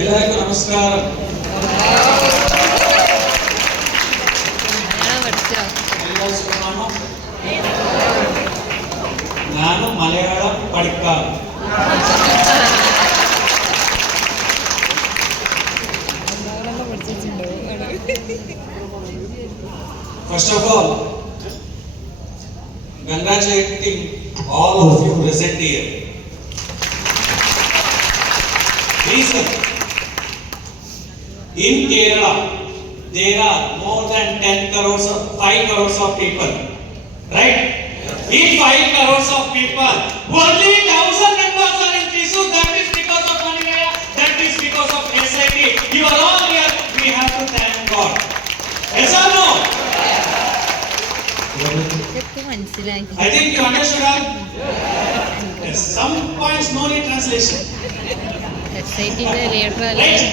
എല്ലാവർക്കും നമസ്കാരം. ഞാനും മലയാളം പഠിക്കാം. First of all, congratulating all of you present here. Reason: in Kerala, there are more than 5 crores of people, right? In 5 crores of people, only 1,000 members are in Thrissur. That is because of Maniraya. That is because of SIT. You are all here. We have to thank God. Yes or no? I think you understood all? Yes. Some points no need translation. SIT later. Right?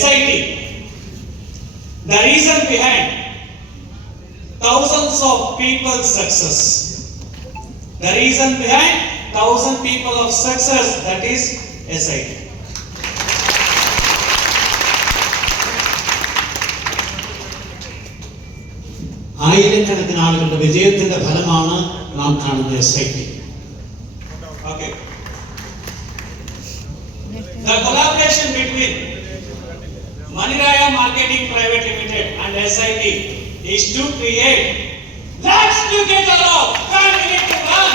SIT. The reason behind thousands of people's success. The reason behind 1,000 people of success, that is SIT. ആയിരക്കണക്കിന് ആളുകളുടെ വിജയത്തിന്റെ ഫലമാണ് നാം കാണുന്ന SIT. Okay. The collaboration between Maniraya Marketing Private Limited and SIT is to create lakhs together of family to run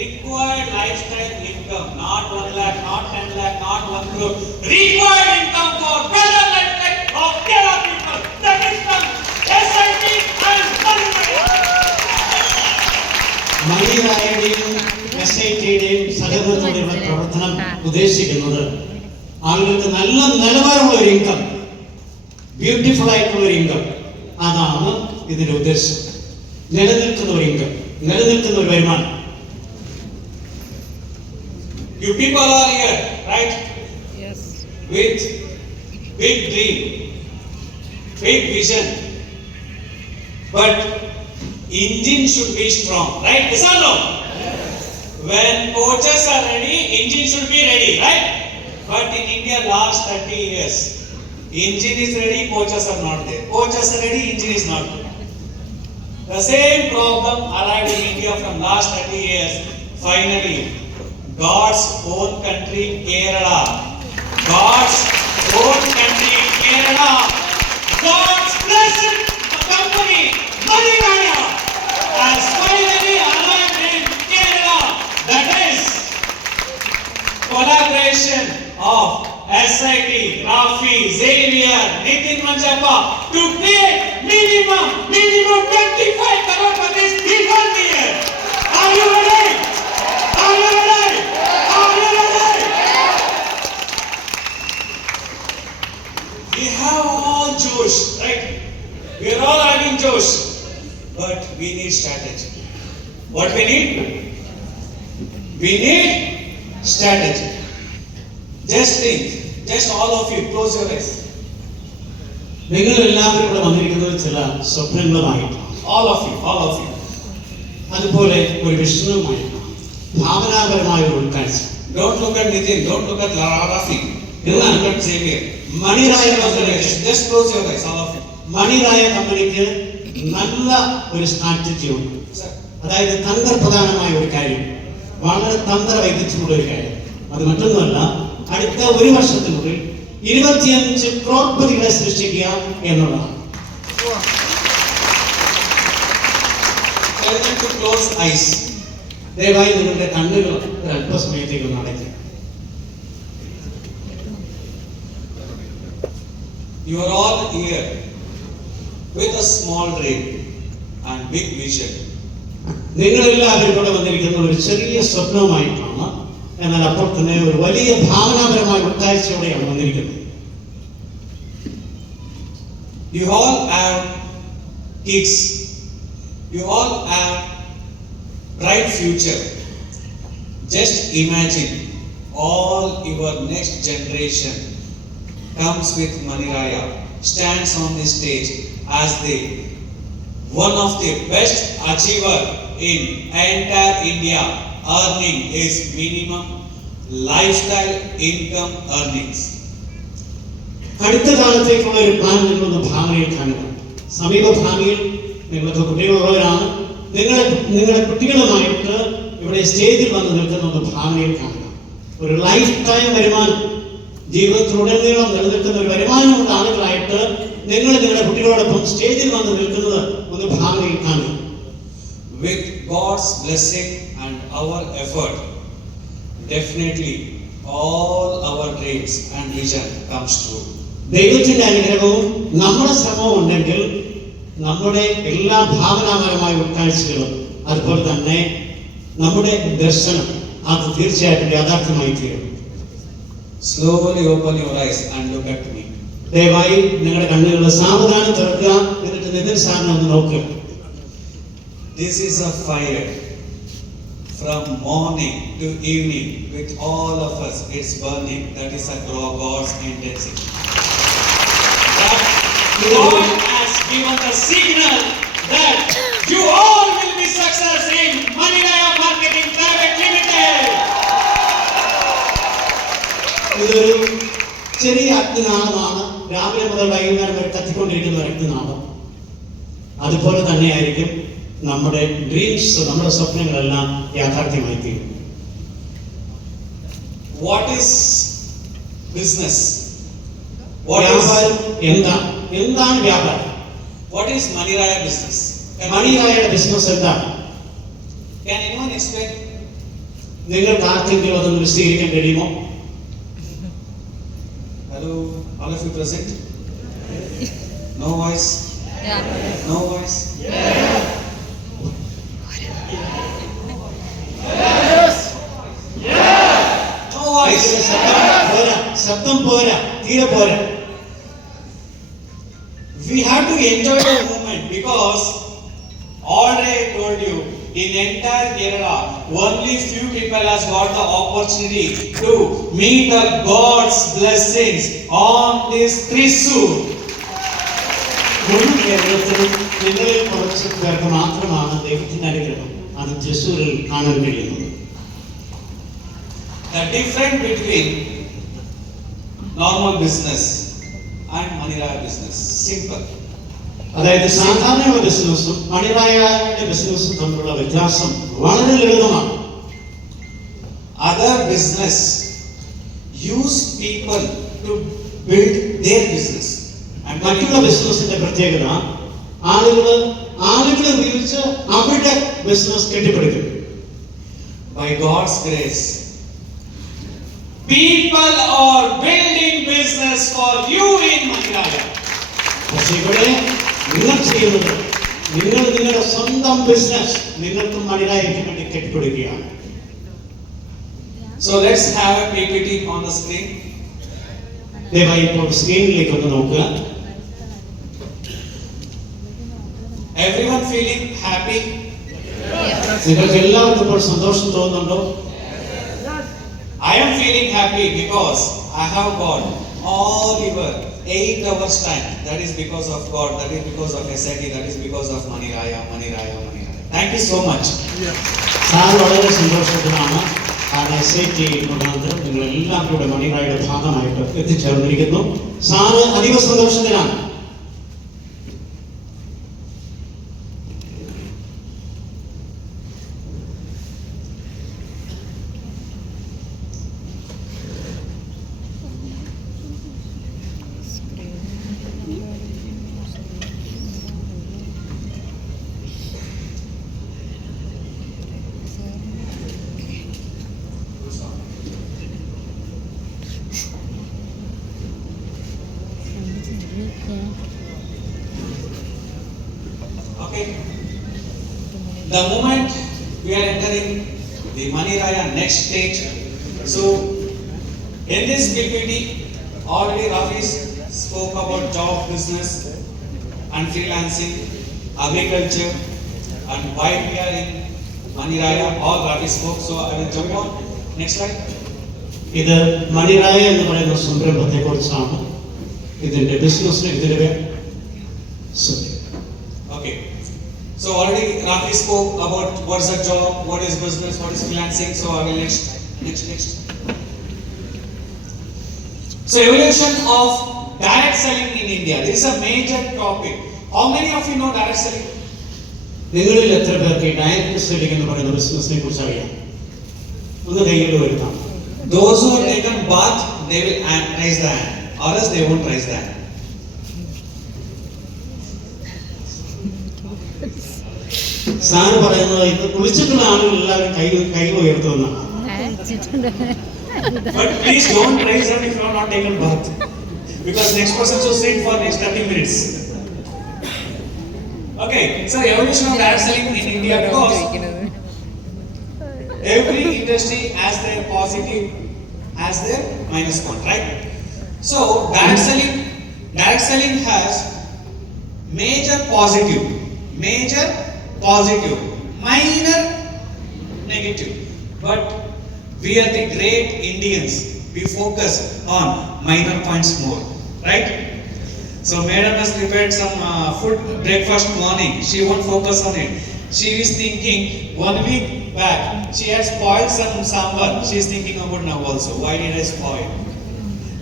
required lifestyle income, not 1 lakh, not 10 lakh, not 1 crore. Required income for better lifestyle of Kerala people. That is from SIT and Maniraya. മണിറായയുടെയും SITയുടെയും സഹകരണത്തോടെയുള്ള പ്രവർത്തനം ഉദ്ദേശിക്കുന്നത് ആളുകൾക്ക് നല്ല നിലവാരമുള്ള ഒരു income, beautiful ആയിട്ടുള്ള ഒരു ഇൻകം, അതാണ് ഇതിന്റെ ഉദ്ദേശം. നിലനിൽക്കുന്ന ഒരു ഇൻകം, നിലനിൽക്കുന്ന ഒരു വരുമാനം. You people are here, right? Yes. With big dream, big vision, but engine should be strong, right? Yes or no? When coaches are ready, engine should be ready, right? But in India, last 30 years, engine is ready, coaches are not there. Coaches are ready, engine is not there. The same problem arrived in India from last 30 years. Finally, God's own country, Kerala. God's own country, Kerala. God's blessed company, Maniraya, has finally arrived in Kerala. That is collaboration of SIT, Rafi, Xavier, Nitin Manchappa to create minimum 25 crore for this in 1 year. Are you ready? Are you ready? Are you ready? We have all Josh, right? We are all having Josh, but we need strategy. What we need? We need strategy. Just think, just all of you, close your eyes. നിങ്ങൾ എല്ലാവരും ഇവിടെ വന്നിരിക്കുന്നത് ചില സ്വപ്നങ്ങളുമായിട്ടാണ്. All of you, all of you. അതുപോലെ ഒരു വിഷണവുമായിട്ടാണ്, ഭാവനാപരമായ ഒരു ഉൾക്കാഴ്ച. Don't look at Nitin, don't look at Rafi. Don't look at Xavier. മണിറായ Just close your eyes, all of you. മണിറായ കമ്പനിക്ക് നല്ല ഒരു സ്ട്രാറ്റജി ഉണ്ട്. അതായത് തന്ത്രപ്രധാനമായ ഒരു കാര്യം, വളരെ തന്ത്രവൈദഗ്ധ്യമുള്ള ഒരു കാര്യം. അത് മറ്റൊന്നുമല്ല, അടുത്ത 1 വർഷത്തിനുള്ളിൽ 25 ക്രോർപതികളെ സൃഷ്ടിക്കുക എന്നുള്ളതാണ്. Tell them to close eyes. ദയവായി നിങ്ങളുടെ കണ്ണുകൾ അല്പസമയത്തേക്ക് ഒന്ന് അടയ്ക്കുക. You are all here with a small dream and big vision. നിങ്ങൾ എല്ലാവരും ഇവിടെ വന്നിരിക്കുന്ന ഒരു ചെറിയ സ്വപ്നവുമായിട്ടാണ്, എന്നാൽ അപ്പോൾ തന്നെ ഒരു വലിയ ഭാവനാപരമായ ഉൾക്കാഴ്ചയോടെയാണ് വന്നിരിക്കുന്നത്. You all have kids. You all have bright future. Just imagine all your next generation comes with Maniraya, stands on the stage as the one of the best achiever in entire India. Earning is minimum lifestyle income earnings. അടുത്ത കാലത്തേക്കുള്ള ഒരു പ്ലാൻ നിങ്ങളൊന്ന് ഭാവിയിൽ കാണുക. സമീപ ഭാവിയിൽ നിങ്ങൾക്ക് കുട്ടികളുള്ളവരാണ്. നിങ്ങളുടെ കുട്ടികളുമായിട്ട് ഇവിടെ സ്റ്റേജിൽ വന്ന് നിൽക്കുന്ന ഒന്ന് ഭാവനയിൽ കാണുക. ഒരു ലൈഫ് ടൈം വരുമാനം, ജീവിതത്തിലുടനീളം നിലനിൽക്കുന്ന ഒരു വരുമാനമുള്ള ആളുകളായിട്ട് നിങ്ങൾ നിങ്ങളുടെ കുട്ടികളോടൊപ്പം സ്റ്റേജിൽ വന്ന് നിൽക്കുന്നത് ഒന്ന് ഭാവനയിൽ കാണുക. With God's blessing and our effort, definitely all our dreams and vision comes true. ദൈവത്തിന്റെ അനുഗ്രഹവും നമ്മുടെ ശ്രമവും ഉണ്ടെങ്കിൽ നമ്മുടെ എല്ലാ ഭാവനാപരമായ ഉൾക്കാഴ്ചകളും അതുപോലെ തന്നെ നമ്മുടെ ദർശനം അത് തീർച്ചയായിട്ടും യാഥാർത്ഥ്യമായി തീരും. Slowly open your eyes and look at me. ദയവായി നിങ്ങളുടെ കണ്ണുകൾ സാവധാനം തുറക്കുക. എന്നിട്ട് നിതിൻ സാറിനെ ഒന്ന് നോക്കുക. This is a fire from morning to evening with all of us. It's burning. That is a God's intensity. That God has given the signal that you all will be success in Maniraya Marketing Private Limited. ഇതൊരു ചെറിയ അഗ്നിനാളമാണ്. രാവിലെ മുതൽ വൈകുന്നേരം വരെ കത്തിക്കൊണ്ടിരിക്കുന്ന ഒരു അഗ്നിനാളം. അതുപോലെ തന്നെയായിരിക്കും നമ്മുടെ ഡ്രീംസ്, നമ്മുടെ സ്വപ്നങ്ങളെല്ലാം യാഥാർത്ഥ്യമായി തീരും. What is business? വ്യാപാരം എന്താണ് വ്യാപാരം? What is Maniraya business? മണിരായയുടെ ബിസിനസ് എന്താണ്? Can anyone explain? നിങ്ങൾക്ക് ആർക്കെങ്കിലും അതൊന്ന് വിശദീകരിക്കാൻ കഴിയുമോ? Hello, all of you present? No voice? Yeah. No voice? No voice? ശബ്ദം പോരാ, തീരെ പോരാ. We have to enjoy the moment because already I told you in entire Kerala only few people has got the opportunity to meet the God's blessings on this Thrissur. മുഴുവൻ കേരളത്തിലും നിങ്ങളിൽ കുറച്ച് പേർക്ക് മാത്രമാണ് ദൈവത്തിന്റെ അനുഗ്രഹം അത് തൃശ്ശൂരിൽ കാണാൻ കഴിയുന്നത്. The difference between normal business and Maniraya business simple. അതായത് സാധാരണയുള്ള ബിസിനസ്സും മണിറായയുടെ ബിസിനസ്സും തമ്മിലുള്ള വ്യത്യാസം വളരെ ലളിതമാണ്. Other business use people to build their business. മറ്റുള്ള ബിസിനസിന്റെ പ്രത്യേകത ആളുകളെ ഉപയോഗിച്ച് അവരുടെ ബിസിനസ് കെട്ടിപ്പടുക്കും. By God's grace, people are building business for you in Maniraya. പക്ഷേ ഇവിടെ നിങ്ങൾ ചെയ്യുന്നത് നിങ്ങളുടെ സ്വന്തം ബിസിനസ് നിങ്ങൾക്കും മണിറായയ്ക്കും വേണ്ടി കെട്ടിപ്പടുക്കുകയാണ്. So let's have a PPT on the screen. ദയവായി ഇപ്പോൾ സ്ക്രീനിലേക്ക് ഒന്ന് നോക്കുക. Everyone feeling happy? നിങ്ങൾക്ക് എല്ലാവർക്കും ഇപ്പോൾ സന്തോഷം തോന്നുന്നുണ്ടോ? I am feeling happy because I have got all your 8 hours time. That is because of God. That is because of SIT. That is because of Maniraya. Thank you so much. Sir വളരെ സന്തോഷത്തിലാണ്. കാരണം SIT മുഖാന്തരം നിങ്ങൾ എല്ലാം കൂടെ മണിറായയുടെ ഭാഗമായിട്ട് എത്തിച്ചേർന്നിരിക്കുന്നു. സാറ് അതീവ സന്തോഷത്തിലാണ്. Okay. The moment we are entering the Maniraya next stage, so in this PPT already Ravi spoke about job, business and freelancing, agriculture and why we are in Maniraya. All Ravi spoke, so I will jump on. Next slide. ഇത് മണിറായ എന്ന് പറയുന്ന സംരംഭത്തെ കുറിച്ചാണ്. ഇതിന്റെ ബിസിനസ്സിന് ഇതിന്റെ sorry. Okay. So already Rafi spoke about what is a job, what is business, what is freelancing. So I will next. So evolution of direct selling in India. This is a major topic. How many of you know direct selling? നിങ്ങളിൽ എത്ര പേർക്ക് ഈ direct selling എന്ന് പറയുന്ന ബിസിനസിനെ കുറിച്ച് അറിയാം? ഒന്ന് കൈയ്യിൽ വരുത്താം. Those who have taken bath, they will raise the hand, or else they won't raise the hand. Sir പറയുന്നത് ഇത് കുളിച്ചിട്ടുള്ള ആളുകൾ എല്ലാവരും കൈ ഉയർത്തുമെന്നാണ്. But please don't raise hand if you have not taken bath, because next person should sit for next 30 minutes. Okay, so evolution of direct selling in India, because every industry has their positive, has their minus point, right? So direct selling has major positive, minor negative. But we are the great Indians. We focus on minor points more, right? So madam has prepared some food breakfast morning. She won't focus on it. She is thinking 1 week back she has spoiled some sambar. She is thinking about now also. Why did I spoil?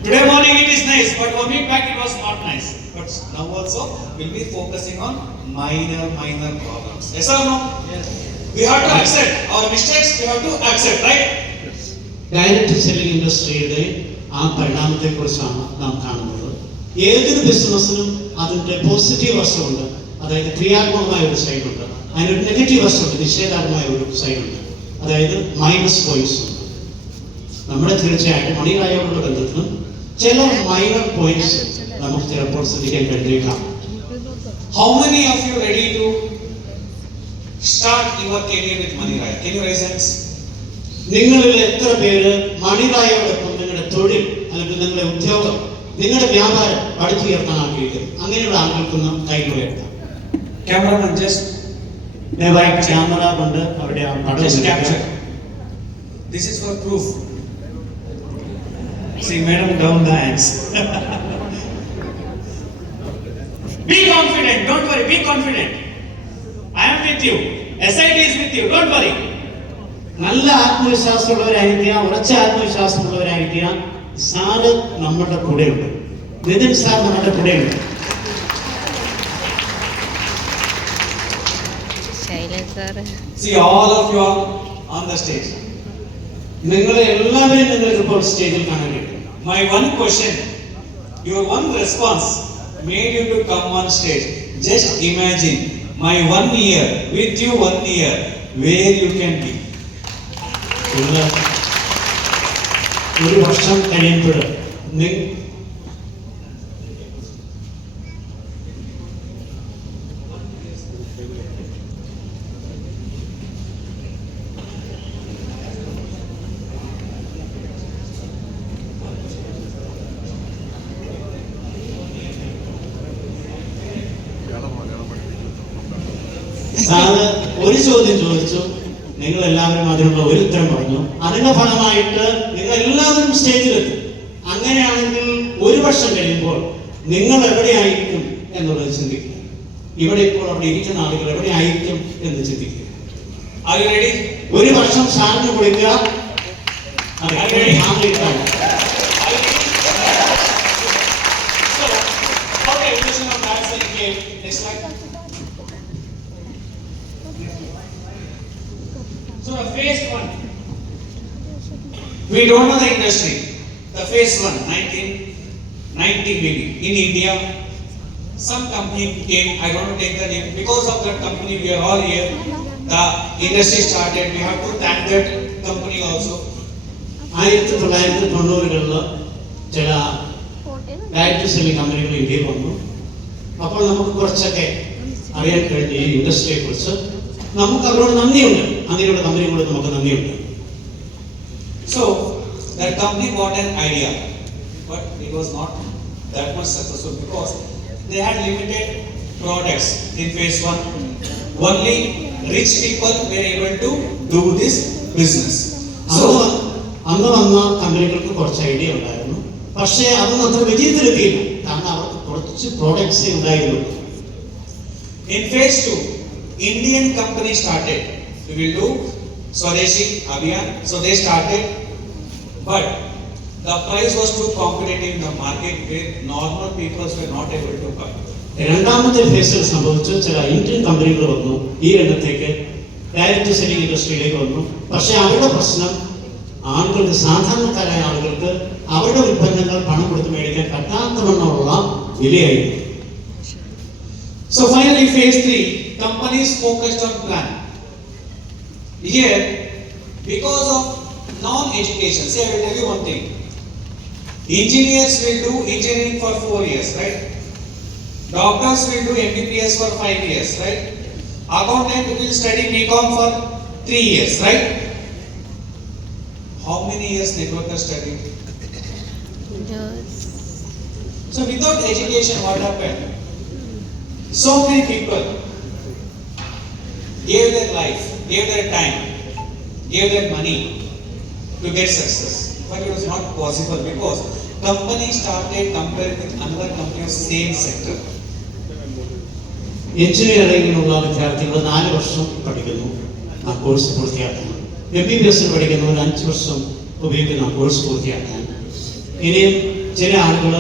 Today morning it is nice, but 1 week back it was not nice. But now also we'll be focusing on minor problems. Yes or no? Yes. We have to accept our mistakes. We have to accept, right? Direct selling ഇൻഡസ്ട്രിയുടെ ആ പരിണാമത്തെ കുറിച്ചാണ് നാം കാണുന്നത്. ഏതൊരു ബിസിനസ്സിനും അതിന്റെ പോസിറ്റീവ് വശമുണ്ട്, അതായത് ക്രിയാത്മകമായ ഒരു സൈഡുണ്ട്, അതിനൊരു നെഗറ്റീവ് വശമുണ്ട്, നിഷേധാത്മകമായ ഒരു സൈഡുണ്ട്, അതായത് മൈനസ് പോയിന്റ്സ് ഉണ്ട്. നമ്മുടെ തീർച്ചയായിട്ടും മണിറായോടുള്ള ബന്ധത്തിലും ചില മൈനർ പോയിന്റ്സ് നമുക്ക് ചിലപ്പോൾ ശ്രദ്ധിക്കാൻ കഴിഞ്ഞേക്കാം. How many of you ready to start your career with Money Raya? Can you raise hands? നിങ്ങളിൽ എത്ര പേര് മണിറായോടൊപ്പം നിങ്ങളുടെ തൊഴിൽ അല്ലെങ്കിൽ നിങ്ങളുടെ ഉദ്യോഗം, നിങ്ങളുടെ വ്യാപാരം പടുത്തുയർത്താൻ ആഗ്രഹിക്കുന്നു? അങ്ങനെയുള്ള ആളുകൾക്കൊന്ന് കൈകളുയർത്താം. Cameraman, just ക്യാമറ കൊണ്ട് അവിടെ ആ പടം capture. This is for proof. See, madam, down the hands. Be confident. Don't worry. Be confident. I am with you. SIT is with you. Don't worry. നല്ല ആത്മവിശ്വാസമുള്ളവരായിരിക്കുക, ഉറച്ച ആത്മവിശ്വാസമുള്ളവരായിരിക്കുക. സാറ് നമ്മുടെ കൂടെയുണ്ട്, നിതിൻ സാർ നമ്മുടെ കൂടെയുണ്ട്. See, all of you are on the stage. നിങ്ങളെ എല്ലാവരും നിങ്ങൾക്ക് ഇപ്പോൾ സ്റ്റേജിൽ കാണാൻ കഴിയും. My one question, your one response made you to come on stage. Just imagine my 1 year with you, 1 year, where you can be. ഒരു വർഷം കഴിയുമ്പോൾ സാറ് ഒരു ചോദ്യം ചോദിച്ചു, നിങ്ങൾ എല്ലാവരും അതിനുള്ള ഒരു ഉത്തരം പറഞ്ഞു. അതിന്റെ ഫലമായിട്ട് നിങ്ങൾ എല്ലാവരും സ്റ്റേജിലെത്തും. അങ്ങനെയാണെങ്കിൽ ഒരു വർഷം കഴിയുമ്പോൾ നിങ്ങൾ എവിടെയായിരിക്കും എന്നുള്ളത് ചിന്തിക്കുക. ഇവിടെ ഇപ്പോൾ അവിടെ ഇരിക്കുന്ന ആളുകൾ എവിടെയായിരിക്കും എന്ന് ചിന്തിക്കുക. ഒരു വർഷം സാറിന് കൊടുക്കുക. So the phase 1, we don't know the industry. The phase 1, 1990 maybe, in India, some company came, I don't want to take the name, because of that company we are all here, the industry started. We have to thank that company also. 1990-കളിൽ ചില direct selling കമ്പനികൾ ഇന്ത്യയിൽ വന്നു. അപ്പോൾ നമുക്ക് കുറച്ചൊക്കെ അറിയാൻ കഴിഞ്ഞ ഈ ഇൻഡസ്ട്രിയെ കുറിച്ച് നമുക്ക് അവരോട് നന്ദിയുണ്ട്. അങ്ങനെയുള്ള കമ്പനികളോട് നമുക്ക് നന്ദിയുണ്ട്. So that company bought an idea, but it was not that much successful because they had limited products in phase 1. Only rich people were able to do this business. So അന്ന് വന്ന കമ്പനികൾക്ക് കുറച്ച് ഐഡിയ ഉണ്ടായിരുന്നു, പക്ഷേ അതൊന്നും അത്ര വിജയത്തിലെത്തിയില്ല. കാരണം അവർക്ക് കുറച്ച് പ്രോഡക്ട്സേ ഉണ്ടായിരുന്നു. In phase 2, Indian company started. We will do Swadeshi Abhiyan. So they started, but the price was too competitive in the market where normal people were not able to buy. രണ്ടാമത്തെ ഫേസിൽ സംഭവിച്ചു ചില ഇന്ത്യൻ കമ്പനികൾ വന്നു ഈ രംഗത്തേക്ക്, ഡയറക്റ്റ് സെല്ലിംഗ് ഇൻഡസ്ട്രിയിലേക്ക് വന്നു. പക്ഷെ അവരുടെ പ്രശ്നം ആളുകൾക്ക്, സാധാരണക്കാരായ ആളുകൾക്ക് അവരുടെ ഉൽപ്പന്നങ്ങൾ പണം കൊടുത്ത് മേടിക്കാൻ പറ്റാത്തവണ്ണമുള്ള വിലയായിരുന്നു. So finally, phase 3, companies focused on plan. Here, because of non-education, say I will tell you one thing. Engineers will do engineering for 4 years, right? Doctors will do MBBS for 5 years, right? Accountant will study BCom for 3 years, right? How many years networker studied? So without education, what happened? So many people gave their life, gave their time, gave their money to get success. But it was not possible because companies started comparing with another company of same sector. എഞ്ചിനീയറിംഗിനുള്ള വിദ്യാർത്ഥികൾ 4 വർഷം പഠിക്കുന്നു, ആ കോഴ്സ് പൂർത്തിയാക്കുന്നു. MBBS പഠിക്കുന്നവർ 5 വർഷം ഉപയോഗിക്കുന്ന ആ കോഴ്സ് പൂർത്തിയാക്കാൻ. ഇനിയും ചില ആളുകൾ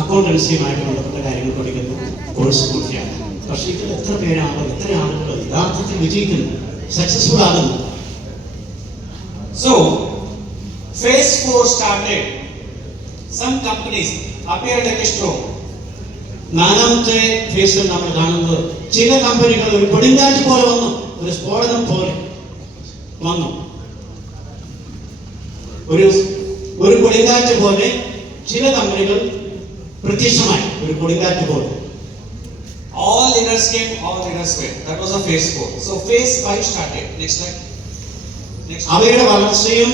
അക്കൗണ്ടൻസിയുമായിട്ട് ബന്ധപ്പെട്ട കാര്യങ്ങൾ പഠിക്കുന്നു, കോഴ്സ് പൂർത്തിയാക്കാൻ. പക്ഷേ ഇതിൽ എത്ര ആളുകൾ യഥാർത്ഥത്തിൽ വിജയിക്കുന്നു, സക്സസ്ഫുൾ ആകുന്നു? So, phase 4 started. Some companies appeared like a storm. 4ാമത്തെ ഫേസിൽ നമ്മൾ കാണുന്നത് ചില കമ്പനികൾ ഒരു കൊടുങ്കാറ്റ് പോലെ വന്നു, ഒരു സ്ഫോടനം പോലെ വന്നു. ഒരു കൊടുങ്കാറ്റ് പോലെ ചില കമ്പനികൾ പ്രത്യക്ഷമായി, ഒരു കൊടുങ്കാറ്റ് പോലെ. All leaders came, all leaders went. That was a phase 4. So phase 5 started. Next slide. അവയുടെ വളർച്ചയും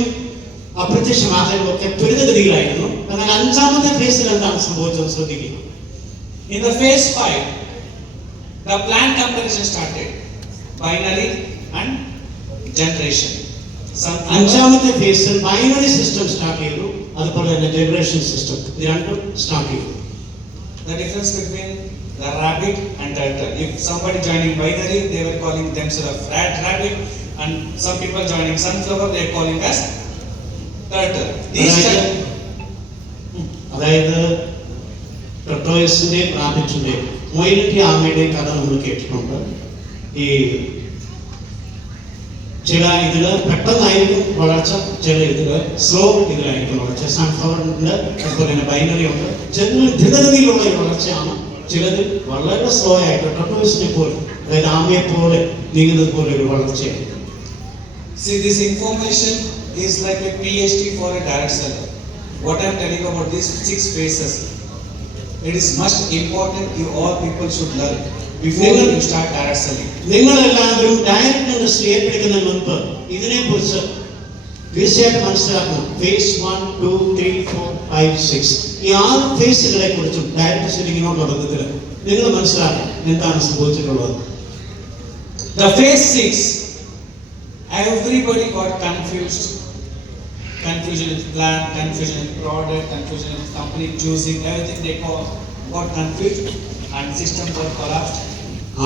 അപ്രത്യക്ഷമാകലും ഒക്കെ ത്വരിതഗതിയിലായിരുന്നു. എന്നാൽ 5ാമത്തെ ഫേസിൽ എന്താണ് സംഭവിച്ചത് ശ്രദ്ധിക്കുക. In the phase 5, the plant comparison started. Binary and generation. 5ാമത്തെ ഫേസിൽ ബൈനറി സിസ്റ്റം സ്റ്റാർട്ട് ചെയ്തു, അതുപോലെ തന്നെ ജനറേഷൻ സിസ്റ്റം, ഇത് രണ്ടും സ്റ്റാർട്ട് ചെയ്തു. The difference between the rabbit and turtle. If somebody joining binary, they were calling themselves rabbit, and some people joining sunflower, they are calling as turtle. അതായത് ടർട്ടോയിസിന്റെയും റാബിറ്റിന്റെയും മൊയിലിന്റെ ആമയുടെയും കഥ നമ്മൾ കേട്ടിട്ടുണ്ട്. ഈ ചില ഇതില് പെട്ടെന്നായിരിക്കും വളർച്ച, ചില ഇതില് സ്ലോ ഇതിലായിരിക്കും വളർച്ച. സൺഫ്ലവറിന്റെ അതുപോലെ തന്നെ ബൈനറി ഉണ്ട്. ചില ധൃതഗതിയിലുള്ള ഈ വളർച്ചയാണ്, ചിലത് വളരെ സ്ലോ ആയിട്ട് ടർട്ടോയിസിനെ പോലെ, അതായത് ആമയെ പോലെ നീങ്ങുന്നത് പോലെ ഒരു വളർച്ചയായിരിക്കും. See, this information is like a PhD for a direct seller. What I am telling about these 6 phases, it is much important you all people should learn before you start direct selling. നിങ്ങൾ എല്ലാവരും direct industry ഏറ്റെടുക്കുന്നതിന് മുൻപ് ഇതിനെക്കുറിച്ച് തീർച്ചയായിട്ടും മനസ്സിലാക്കണം. ഫേസ് 1, 2, 3, 4, 5, 6 ഈ 6 ഫേസുകളെ കുറിച്ചും ഡയറക്റ്റ് സെല്ലിങ്ങിനോടുള്ള ബന്ധത്തിൽ നിങ്ങൾ മനസ്സിലാക്കണം എന്താണ് സംഭവിച്ചിട്ടുള്ളത്. The phase 6, everybody got confused. Confusion with plan, confusion with product, confusion with company choosing, everything they got confused and system got collapsed.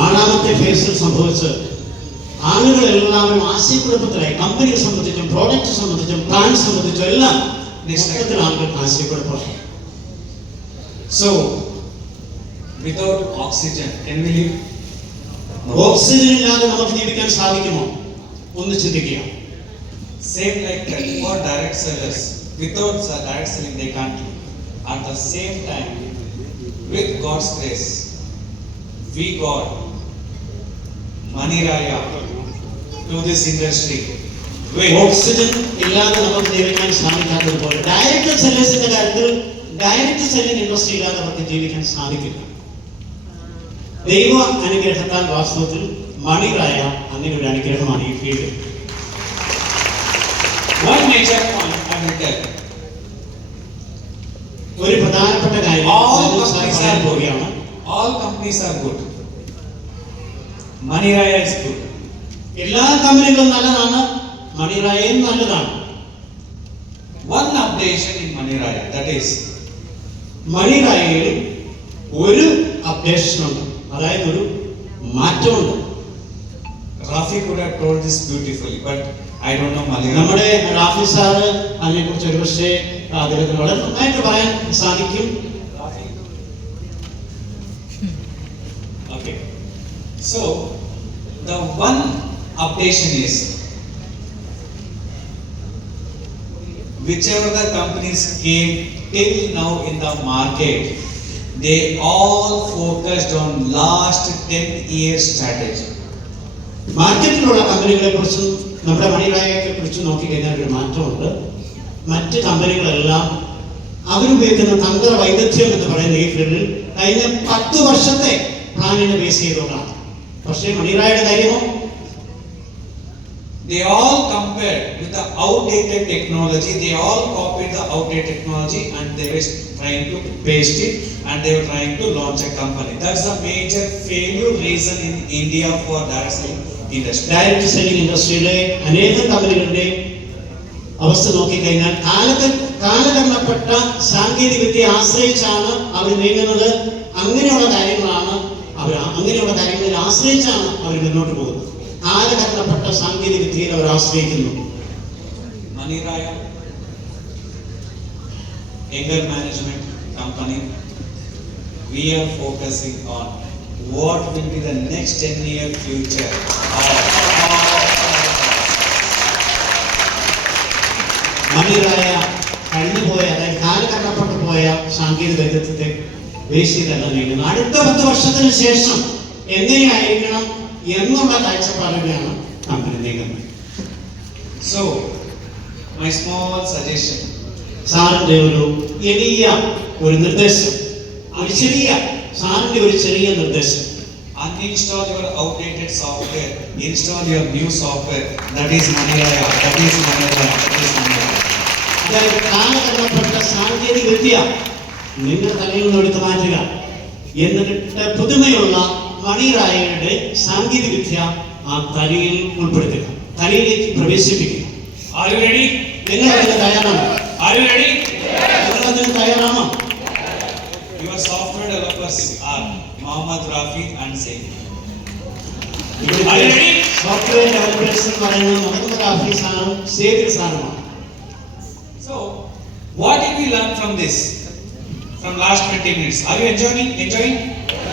6ാമത്തെ ഫേസിൽ സംഭവിച്ച് ആളുകൾ എല്ലാവരും ആശയക്കുഴപ്പത്തിലായി. കമ്പനിയെ സംബന്ധിച്ചും പ്രോഡക്റ്റ് സംബന്ധിച്ചും പ്ലാൻ സംബന്ധിച്ചും എല്ലാം മൊത്തത്തിൽ ആളുകൾ ആശയക്കുഴപ്പമാണ്. So, without oxygen, can we live? Oxygen ഇല്ലാതെ നമുക്ക് ജീവിക്കാൻ സാധിക്കുമോ? ഒന്ന് ചിന്തിക്കുക. Same like that for direct sellers. Without direct selling, they can't live. At the same time, with God's grace, we got Mani Raya to this industry. Oxygen ഇല്ലാതെ നമുക്ക് ജീവിക്കാൻ സാധിക്കാത്തതുപോലെ ഡയറക്റ്റ് സെല്ലേഴ്സിന്റെ കാര്യത്തിൽ ഡയറക്റ്റ് സെല്ലിംഗ് ഇൻഡസ്ട്രി ഇല്ലാതെ അവർക്ക് ജീവിക്കാൻ സാധിക്കില്ല. ദൈവ അനുഗ്രഹത്താൽ വാസ്തവത്തിൽ മണിറായ അങ്ങനെ ഒരു അനുഗ്രഹമാണ് ഈ field. One major point I will tell. ഒരു പ്രധാനപ്പെട്ട കാര്യം പറയാൻ പോവുകയാണ്. All companies are good. Mani Raya is good. എല്ലാ കമ്പനികളും നല്ലതാണ്, മണിറായയും നല്ലതാണ്. One updation in Mani Raya, that is മണിറായയിൽ ഒരു അപ്ഡേഷൻ ഉണ്ട്, അതായത് ഒരു മാറ്റമുണ്ട്. Rafi could have told this beautifully, but I don't know Malayalam. നമ്മുടെ റാഫി സാറ് അതിനെക്കുറിച്ച് ഒരുപക്ഷെ അദ്ദേഹത്തിന് വളരെ നന്നായിട്ട് പറയാൻ സാധിക്കും. Okay. So, the one updation is, whichever the companies came till now in the market, they all focused on last 10-year strategy. മാർക്കറ്റിലുള്ള കമ്പനികളെ കുറിച്ചും നമ്മുടെ മണിറായയെ കുറിച്ചും നോക്കിക്കഴിഞ്ഞാൽ ഒരു മാറ്റമുണ്ട്. മറ്റ് കമ്പനികളെല്ലാം അവരുപയോഗിക്കുന്ന തന്ത്ര വൈദഗ്ധ്യം എന്ന് പറയുന്ന ഈ ഫീൽഡിൽ കഴിഞ്ഞ 10 വർഷത്തെ പ്ലാനിനെ ബേസ് ചെയ്തുകൊണ്ടാണ്. പക്ഷേ മണിറായയുടെ കാര്യമോ, They all compared with the outdated technology. They all copied the outdated technology and they were trying to paste it and they were trying to launch a company. That's the major failure reason in India for direct selling industry. Direct selling ഇൻഡസ്ട്രിയിലെ അനേകം കമ്പനികളുടെ അവസ്ഥ നോക്കിക്കഴിഞ്ഞാൽ കാലകരണപ്പെട്ട സാങ്കേതിക വിദ്യയെ ആശ്രയിച്ചാണ് അവർ നീങ്ങുന്നത്. അങ്ങനെയുള്ള കാര്യങ്ങളിൽ ആശ്രയിച്ചാണ് അവർ മുന്നോട്ട് പോകുന്നത്. കാലകരണപ്പെട്ട സാങ്കേതിക വിദ്യയിൽ അവർ ആശ്രയിക്കുന്നു. Maniraya, Younger Management Company, we are focusing on what will be the next 10-year future of മണിറായ കഴിഞ്ഞുപോയ, അതായത് കാലകരണപ്പെട്ടു പോയ സാങ്കേതിക വിദ്യത്തെ ബേസ് ചെയ്തല്ല നീങ്ങുന്നത്. അടുത്ത 10 വർഷത്തിന് ശേഷം എങ്ങനെയായിരിക്കണം എന്നുള്ള കാഴ്ചപ്പാടിലാണ് കമ്പനി നീങ്ങുന്നത്. So, my small suggestion, സാറിന്റെ ഒരു എളിയ ഒരു നിർദ്ദേശം, സാറിന്റെ ഒരു ചെറിയ നിർദ്ദേശം, uninstall your outdated software, install your new software. That is Maniraya. That is Maniraya. That is Maniraya. അതായത് കാലകരണപ്പെട്ട സാങ്കേതിക വിദ്യ നിങ്ങൾ തലയിൽ നിന്ന് എടുത്തു മാറ്റുക, എന്നിട്ട് പുതുമയുള്ള മണിറായയുടെ സാങ്കേതിക വിദ്യ ആ തലയിൽ ഉൾപ്പെടുത്തുക, തലയിലേക്ക് പ്രവേശിപ്പിക്കുക. Are you ready? നിങ്ങൾ അതിന് തയ്യാറാണോ? Are you ready? നിങ്ങൾ അതിന് തയ്യാറാണോ? Your software developers are Mohammed Rafi and Said. Are you ready? Software developers എന്ന് പറയുന്നത് മുഹമ്മദ് റാഫി സാറും സേബിർ സാറുമാണ്. So, what did we learn from this? From last 20 minutes. Are you enjoying?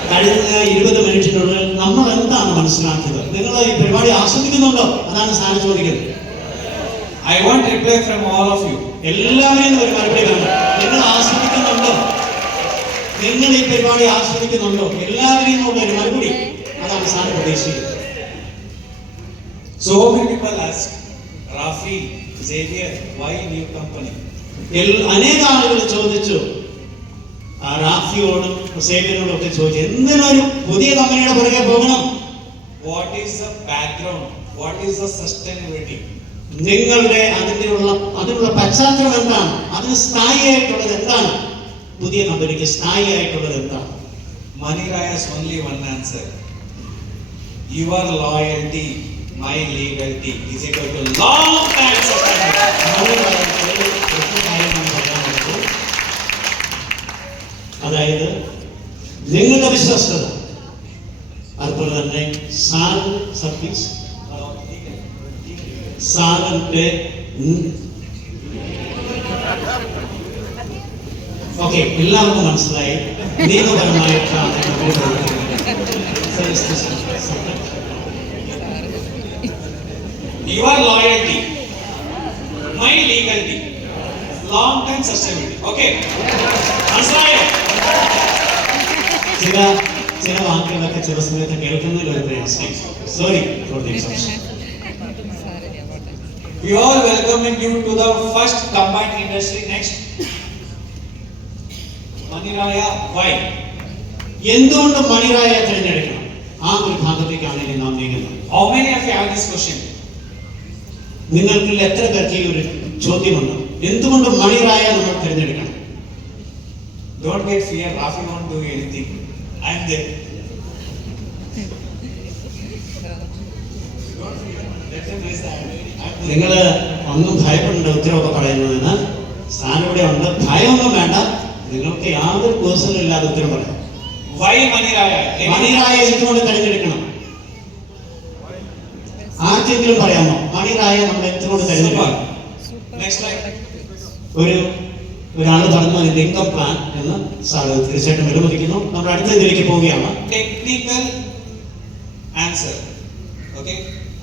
കഴിഞ്ഞ 20 മിനിറ്റിനുള്ളിൽ നമ്മൾ എന്താണ് മനസ്സിലാക്കിയത്? നിങ്ങൾ ഈ പരിപാടി ആസ്വദിക്കുന്നുണ്ടോ? അതാണ് സാർ ചോദിക്കുന്നത്. I want reply from all of you. എല്ലാവരെയും ഒരു മറുപടി വേണം. നിങ്ങൾ ആസ്വദിക്കുന്നുണ്ടോ? നിങ്ങൾ ഈ പരിപാടി ആസ്വദിക്കുന്നുണ്ടോ? എല്ലാവരെയും ഉള്ള ഒരു മറുപടി, അതാണ് സാർ പ്രതീക്ഷിക്കുന്നത്. So many people ask, Rafi, Xavier, why new company? അനേക ആളുകൾ ചോദിച്ചു, റാഫിയോടും സേവിയറിനോടും ഒക്കെ ചോദിച്ചു, എന്തിനൊരു പുതിയ കമ്പനിയുടെ പുറകെ പോകണം? What is the background? What is the sustainability? നിങ്ങളുടെ അതിനുള്ള പശ്ചാത്തലം എന്താണ്? അതിന് സ്ഥായിയായിട്ടുള്ളത് എന്താണ്? പുതിയ കമ്പനിക്ക് സ്ഥായിയായിട്ടുള്ളത് എന്താണ്? Maniraya has only one answer. Your loyalty, my legality is equal to long time sustainability. അതായത് നിങ്ങളുടെ വിശ്വസ്തത, അതുപോലെ തന്നെ സർവീസ്, സാറിന്റെ ഓക്കെ, എല്ലാവർക്കും മനസ്സിലായി. നിയമപരമായിട്ടാണ് Your loyalty, my legality, long time sustainability. Okay. മനസ്സിലായോ? ചില വാക്കുകളൊക്കെ ചില സമയത്ത് കേൾക്കുന്നതിൽ ഒരു പ്രയാസം. Sorry for the exception. We all welcoming you to the first combined industry. Next, Maniraya, why? എന്തുകൊണ്ട് മണിറായെ തിരഞ്ഞെടുക്കണം? ആ ഒരു ഭാഗത്തേക്കാണ് ഇനി നാം നീങ്ങുന്നത്. How many of you have this question? നിങ്ങൾക്ക് എത്ര പേർക്ക് ഈ ഒരു ചോദ്യമുണ്ട്? എന്തുകൊണ്ട് മണിറായ നമ്മൾ തിരഞ്ഞെടുക്കണം? Don't get fear. Rafi won't do anything. I'm there. Don't fear. Let him raise the hand. നിങ്ങൾ ഒന്നും ഭയപ്പെടേണ്ട ഉത്തരവൊക്കെ പറയുന്നതിന് സ്ഥാനം ഇവിടെ ഉണ്ട്. ഭയമൊന്നും വേണ്ട. നിങ്ങൾക്ക് യാതൊരു പേഴ്സണലും ഇല്ലാതെ ഉത്തരം പറയാം. Why Maniraya? മണിറായ എന്തുകൊണ്ട് തിരഞ്ഞെടുക്കണം? ആർക്കെങ്കിലും പറയാമോ മണിറായ നമ്മൾ എന്തുകൊണ്ട് തിരഞ്ഞെടുക്കണം? Next slide. ഒരാൾ പറഞ്ഞു അതിന്റെ ഇൻകം പ്ലാൻ എന്ന് സാർ തീർച്ചയായിട്ടും വിലമതിക്കുന്നു. നമ്മൾ അടുത്ത ഇതിലേക്ക് പോവുകയാണ്. Technical answer. Okay.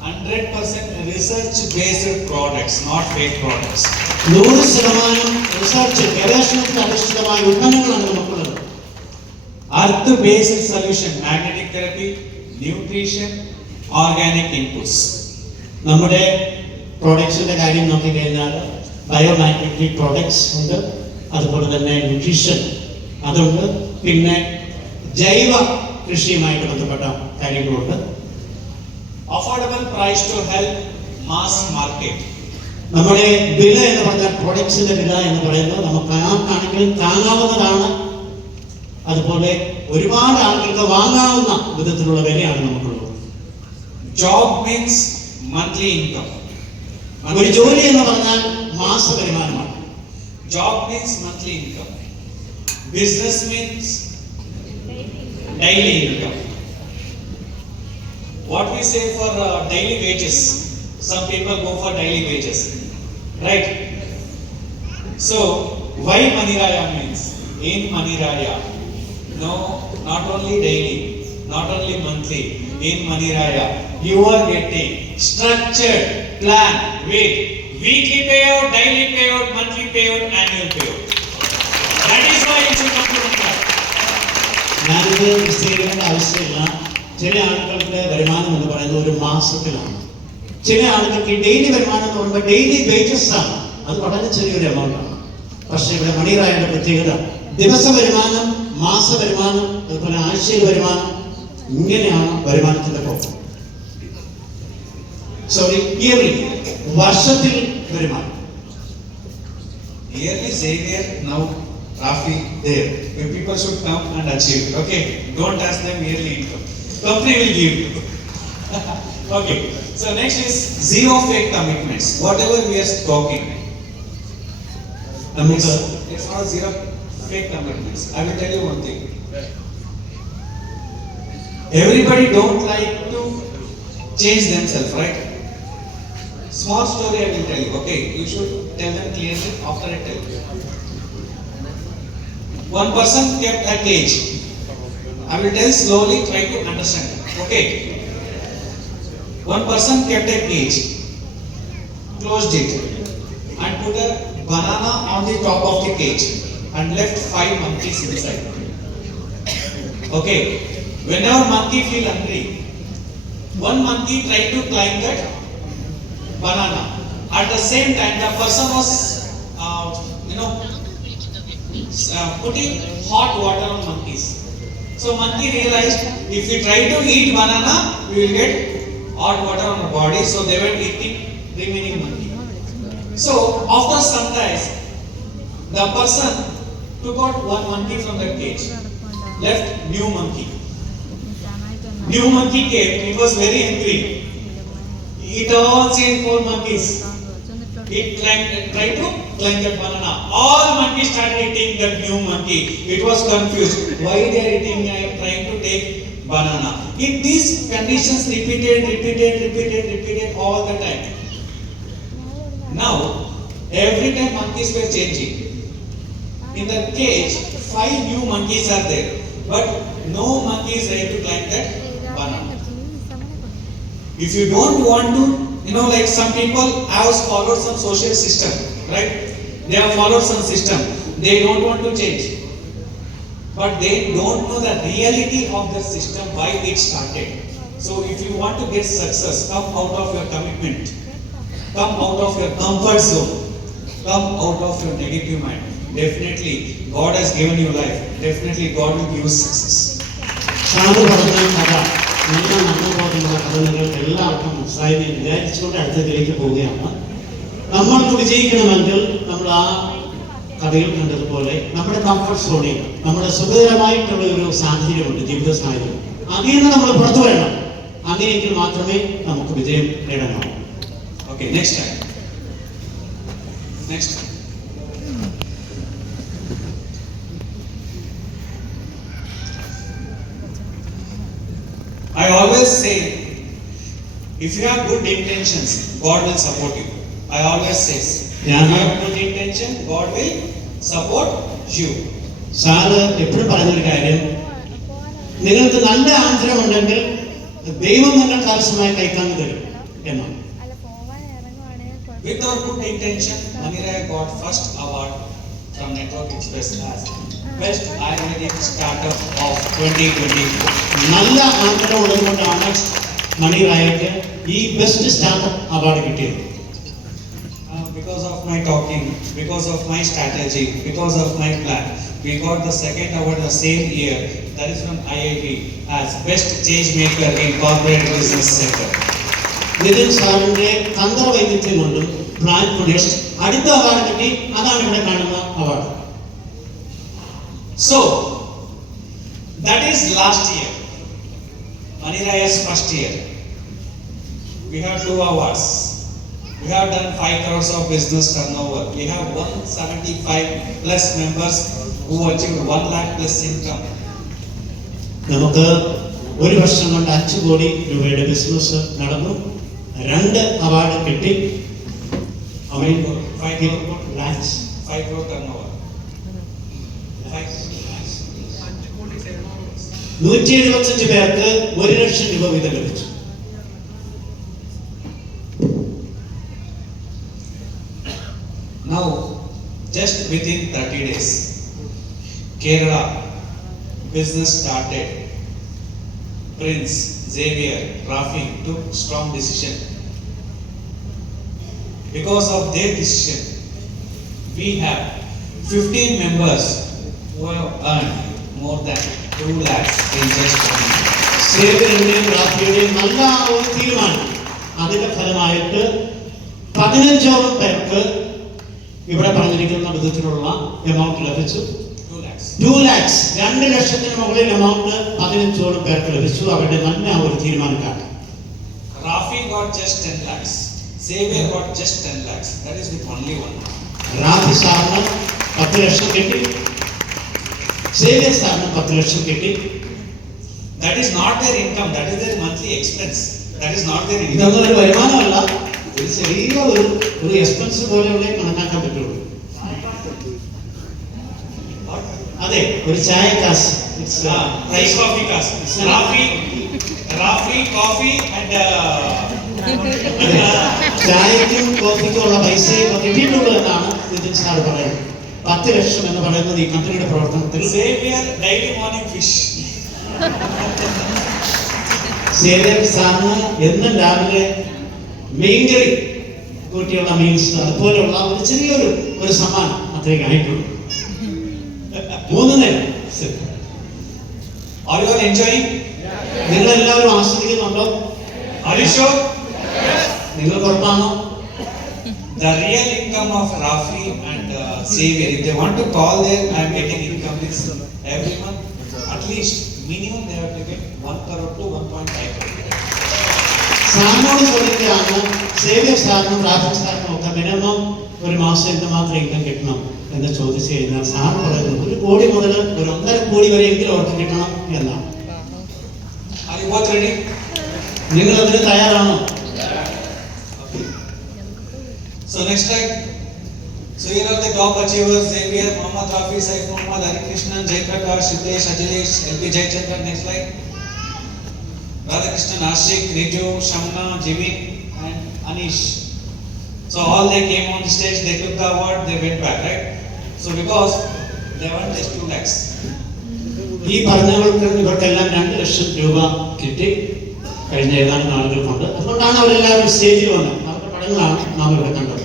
100% research based products, not fake products. 100% റിസർച്ച് ഗവേഷണത്തിൽ അധിഷ്ഠിതമായ ഉൽപ്പന്നങ്ങളാണ് നമുക്കുള്ളത്. Earth based solution, magnetic therapy, nutrition, organic inputs. നമ്മുടെ പ്രോഡക്ട്സിന്റെ കാര്യം നോക്കിക്കഴിഞ്ഞാൽ ബയോമാഗ്നറ്റിക് പ്രോഡക്ട്സ് ഉണ്ട്, അതുപോലെ തന്നെ ന്യൂട്രീഷൻ അതുണ്ട്, പിന്നെ ജൈവ കൃഷിയുമായിട്ട് ബന്ധപ്പെട്ട കാര്യങ്ങളുണ്ട്. Affordable price to help mass market. നമ്മുടെ വില എന്ന് പറഞ്ഞാൽ പ്രോഡക്ട്സിന്റെ വില എന്ന് പറയുന്നത് നമുക്ക് ആർക്കാണെങ്കിലും താങ്ങാവുന്നതാണ്, അതുപോലെ ഒരുപാട് ആളുകൾക്ക് വാങ്ങാവുന്ന വിധത്തിലുള്ള വിലയാണ് നമുക്കുള്ളത്. Job means monthly income. ഒരു ജോലി എന്ന് പറഞ്ഞാൽ മാസ വരുമാനമാണ്. Job means monthly income. Business means daily income. What we say for daily wages, some people go for daily wages, right? So why Maniraya means in Maniraya, no, not only daily, not only monthly, in Maniraya you are getting structured plan with weekly payout, daily payout, monthly payout, annual payout. That is why you should come to Maniraya. ഞാനിത് വിശദീകരിക്കേണ്ട ആവശ്യമില്ല. ചില ആളുകളുടെ വരുമാനം എന്ന് പറയുന്നത് ഒരു മാസത്തിലാണ്, ചില ആളുകൾക്ക് ഡെയിലി വരുമാനം എന്ന് പറയുമ്പോൾ ഡെയിലി വേജസ് ആണ്, അത് വളരെ ചെറിയൊരു എമൗണ്ട് ആണ്. പക്ഷെ ഇവിടെ മണിറായുടെ പ്രത്യേകത ദിവസ വരുമാനം, മാസ വരുമാനം, അതുപോലെ ആഴ്ചയിൽ വരുമാനം, ഇങ്ങനെയാണ് വരുമാനത്തിന്റെ പോക്ക്. സോറി, ഇയർലി, വർഷത്തിൽ വരുമാനം. Yearly Xavier, now Rafi there. You people should come and achieve. Okay, don't ask them yearly income. Company will give you. Okay, so next is zero fake commitments. Whatever we are talking, it's not zero fake commitments. I will tell you one thing. Everybody don't like to change themselves, right? Small story I will tell you. Okay, you should tell them clearly after I tell you. One person kept a cage. I will tell slowly, try to understand. Okay. One person kept a cage, closed it, and put a banana on the top of the cage and left 5 monkeys inside. Okay. Whenever monkey feel hungry, one monkey tried to climb that banana. At the same time, the person was, putting hot water on monkeys. So monkey realized if we try to eat banana, we will get hot water on our body. So they were eating remaining monkey. So after some time, the person took out one monkey from the cage, left new monkey. New monkey came. It was very angry. It all seen 4 monkeys. It tried to climb that banana. All monkeys started eating that new monkey. It was confused. Why they are eating? I am trying to take banana. If these conditions repeated all the time. Now, every time monkeys were changing. In the cage, 5 new monkeys are there, but no monkey is ready to climb that banana. If you don't want to, like some people have followed some social system, right? They have followed some system. They don't want to change. But they don't know the reality of the system, why it started. So if you want to get success, come out of your commitment. Come out of your comfort zone. Come out of your negative mind. Definitely, God has given you life. Definitely, God will give you success. നല്ല നന്മബോധമുള്ള കഥ നിങ്ങൾക്ക് എല്ലാവർക്കും മനസ്സിലായി വിചാരിച്ചുകൊണ്ട് അടുത്തതിലേക്ക് പോവുകയാണ്. നമ്മൾക്ക് വിജയിക്കണമെങ്കിൽ നമ്മൾ ആ കഥയിൽ കണ്ടതുപോലെ നമ്മുടെ കംഫർട്ട് സോണിൽ നമ്മുടെ സുഖകരമായിട്ടുള്ള ഒരു സാഹചര്യമുണ്ട്, ജീവിത സാഹചര്യം, അതിൽ നിന്ന് നമ്മൾ പുറത്തു വരണം. അങ്ങനെയെങ്കിൽ മാത്രമേ നമുക്ക് വിജയം നേടാനാവൂ. Okay, next time. Next time. I always say, if you have good intentions, God will support you. I always say, if you have good intention, God will support you. Sir എപ്പോഴും പറഞ്ഞൊരു കാര്യം, നിങ്ങൾക്ക് നല്ല ആഗ്രഹമുണ്ടെങ്കിൽ ദൈവം നിങ്ങൾക്ക് ആവശ്യമായ കൈത്താങ്ങ് തരും എന്നാണ്. With our good intention, Maniraya got first award from Network Express as Best Ayurvedic Startup of 2024. നല്ല ആഗ്രഹം ഉള്ളതുകൊണ്ടാണ് മണിറായക്ക് ഈ ബെസ്റ്റ് സ്റ്റാർട്ടപ്പ് അവാർഡ് കിട്ടിയത്. Because of my talking, because of my strategy, because of my plan, we got the second award the same year, that is from IIT, as Best Change Maker in Corporate Business Sector. Nitin സാറിന്റെ തന്ത്രവൈദഗ്ധ്യം കൊണ്ടും പ്ലാൻ കൊണ്ടും അടുത്ത അവാർഡ് കിട്ടി. അതാണ് ഇവിടെ കാണുന്ന award. So, that is last year, Maniraya's first year. We have 2 awards. We have done 5 crores of business turnover. We have 175 plus members who achieved 1 lakh plus income. നമുക്ക് ഒരു വർഷം കൊണ്ട് 5 കോടി രൂപയുടെ ബിസിനസ് നടന്നു. 2 അവാർഡ് കിട്ടി. 5 crore turnover. 175 പേർക്ക് 1 ലക്ഷം രൂപ വീതം ലഭിച്ചു. Now, just within 30 days, Kerala business started. Prince, Xavier, Rafi took strong decision. Because of their decision, we have 15 members who have earned more than 2 lakhs in just 1 year. സേവ്യറുടെയും റാഫിയുടെയും നല്ല ഒരു തീരുമാനം, അതിന്റെ ഫലമായിട്ട് 15ഓളം പേർക്ക് ഇവിടെ പറഞ്ഞിരിക്കുന്ന വിധത്തിലുള്ള എമൗണ്ട് ലഭിച്ചു. 2 lakhs 2 ലക്ഷത്തിന് മുകളിൽ എമൗണ്ട് 15ഓളം പേർക്ക് ലഭിച്ചു. അവരുടെ നല്ല ഒരു തീരുമാനക്കാരൻ. Rafi got just 10 lakhs. Xavier got just 10 lakhs. That is with only 1 lakh. റാഫി സാറിന് 10 ലക്ഷം കിട്ടി. സേവ്യർ സാറിന് 10 ലക്ഷം കിട്ടി. That is not their income. That is their monthly expense. That is not their income. ഇതൊന്നും ഒരു വരുമാനമല്ല, ഒരു ചെറിയ ഒരു എക്സ്പെൻസ് പോലെയുള്ള കണക്കാക്കാൻ പറ്റുള്ളൂ. അതെ, ഒരു ചായ കാശ്, Price coffee cost. Rafi, coffee and ചായക്കും കോഫിക്കും ഉള്ള പൈസയും കിട്ടിയിട്ടുള്ളൂ എന്നാണ് നിതിൻ സാർ പറയുന്നത്. 10 ലക്ഷം എന്ന് പറയുന്നത് ഈ കമ്പനിയുടെ പ്രവർത്തനത്തിൽ. Xavier daily morning fish. Xavier സാറിന് എന്നും രാവിലെ മീൻകറി കൂട്ടിയുള്ള മീൻസ് അതുപോലെയുള്ള ഒരു ചെറിയൊരു സമ്മാനം അത്രയ്ക്ക് ആയിട്ടുള്ളൂ. 3 നേരം. Are you all enjoying? നിങ്ങൾ എല്ലാവരും ആസ്വദിക്കുന്നുണ്ടോ? Are you sure? നിങ്ങൾക്ക് ഉറപ്പാണോ? The real income of Rafi and Xavier, if they want to call their I'm getting income is every month, at least minimum they have to get 1 crore to 1.5 crore. സാറിനോട് ചോദിക്കുകയാണ്, സേവ്യർ സാറിനും റാഫി സാറിനും ഒക്കെ മിനിമം ഒരു മാസം എന്തുമാത്രം ഇൻകം കിട്ടണം എന്ന് ചോദിച്ചു കഴിഞ്ഞാൽ സാർ പറയുന്നത് 1 കോടി മുതൽ 1.5 കോടി വരെയെങ്കിലും അവർക്ക് കിട്ടണം എന്നാണ്. Are you both ready? നിങ്ങൾ അതിന് തയ്യാറാണോ? So next slide. So here are the top achievers: Xavier, Mohammad Rafi, Saif Mohammad, Hari Krishnan, Jaiprakash, Siddesh, Ajilesh, LP Jayachandran. Next slide. Radhakrishnan, Ashik, Riju, Shamna, Jimmy and Anish. So all they came on the stage, they took the award, they went back, right? So because they won just 2 lakhs. ഈ പറഞ്ഞവർക്ക് ഇവർക്കെല്ലാം 2 ലക്ഷം രൂപ കിട്ടി കഴിഞ്ഞ ഏതാനും നാളുകൾ കൊണ്ട്. അതുകൊണ്ടാണ് അവരെല്ലാവരും സ്റ്റേജിൽ വന്നത്. അവരുടെ പടങ്ങളാണ് നാം ഇവിടെ കണ്ടത്.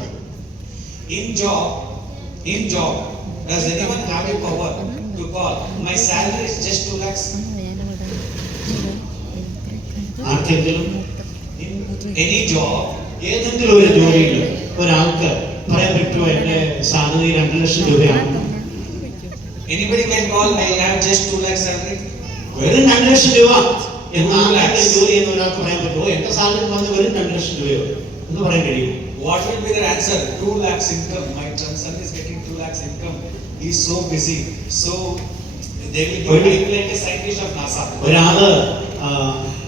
In job, does anyone have a power to call? My salary is just 2 lakhs. ആർക്കെങ്കിലും In any job, ഏതെങ്കിലും ഒരു ജോലിയിൽ ഒരാൾക്ക് പറയാൻ പറ്റുമോ എന്റെ സാലറി 2 ലക്ഷം രൂപയാണ്? anybody can call, I have just 2 lakhs salary. വെറും 2 ലക്ഷം രൂപ എന്ന് ആളുടെ ജോലി എന്ന് ഒരാൾക്ക് പറയാൻ പറ്റുമോ? എന്റെ സാലറി വന്ന് വെറും 2 ലക്ഷം രൂപയോ എന്ന് പറയാൻ കഴിയും? What will be their answer? 2 lakhs income. My son is getting 2 lakhs income. He is so busy. So they will be like a scientist of NASA. ഒരാള്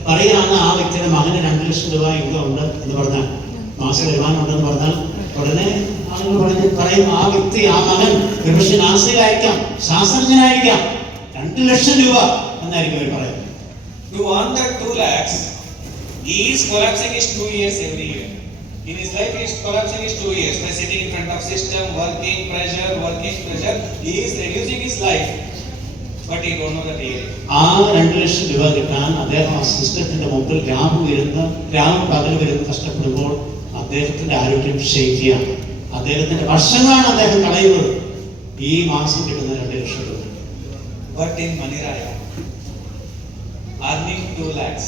പറയുകയാണ് ആ വ്യക്തിയുടെ മകന് 2 ലക്ഷം രൂപ ഇൻകം ഉണ്ട് എന്ന് പറഞ്ഞാൽ, മാസ വരുമാനം ഉണ്ടെന്ന് പറഞ്ഞാൽ ഉടനെ ആളുകൾ പറയും ആ വ്യക്തി, ആ മകൻ ഒരുപക്ഷെ നാസിലായിരിക്കാം, ശാസ്ത്രജ്ഞനായിരിക്കാം, 2 ലക്ഷം രൂപ എന്നായിരിക്കും അവർ പറയുന്നത്. To earn that 2 lakhs, he is collapsing his 2 years every year. In his life, he is collapsing his 2 years by sitting in front of system, working pressure. He is reducing his life, but he don't know that he is. ആ 2 ലക്ഷം രൂപ കിട്ടാൻ അദ്ദേഹം ആ സിസ്റ്റത്തിന്റെ മുമ്പിൽ രാവും പകൽ വരുന്ന കഷ്ടപ്പെടുമ്പോൾ അദ്ദേഹത്തിന്റെ ആരോഗ്യം ക്ഷയിക്കുകയാണ്. അദ്ദേഹത്തിന്റെ വർഷങ്ങളാണ് അദ്ദേഹം കളയുന്നത് ഈ മാസം കിട്ടുന്ന 2 ലക്ഷം രൂപ. But in Maniraya, earning 2 lakhs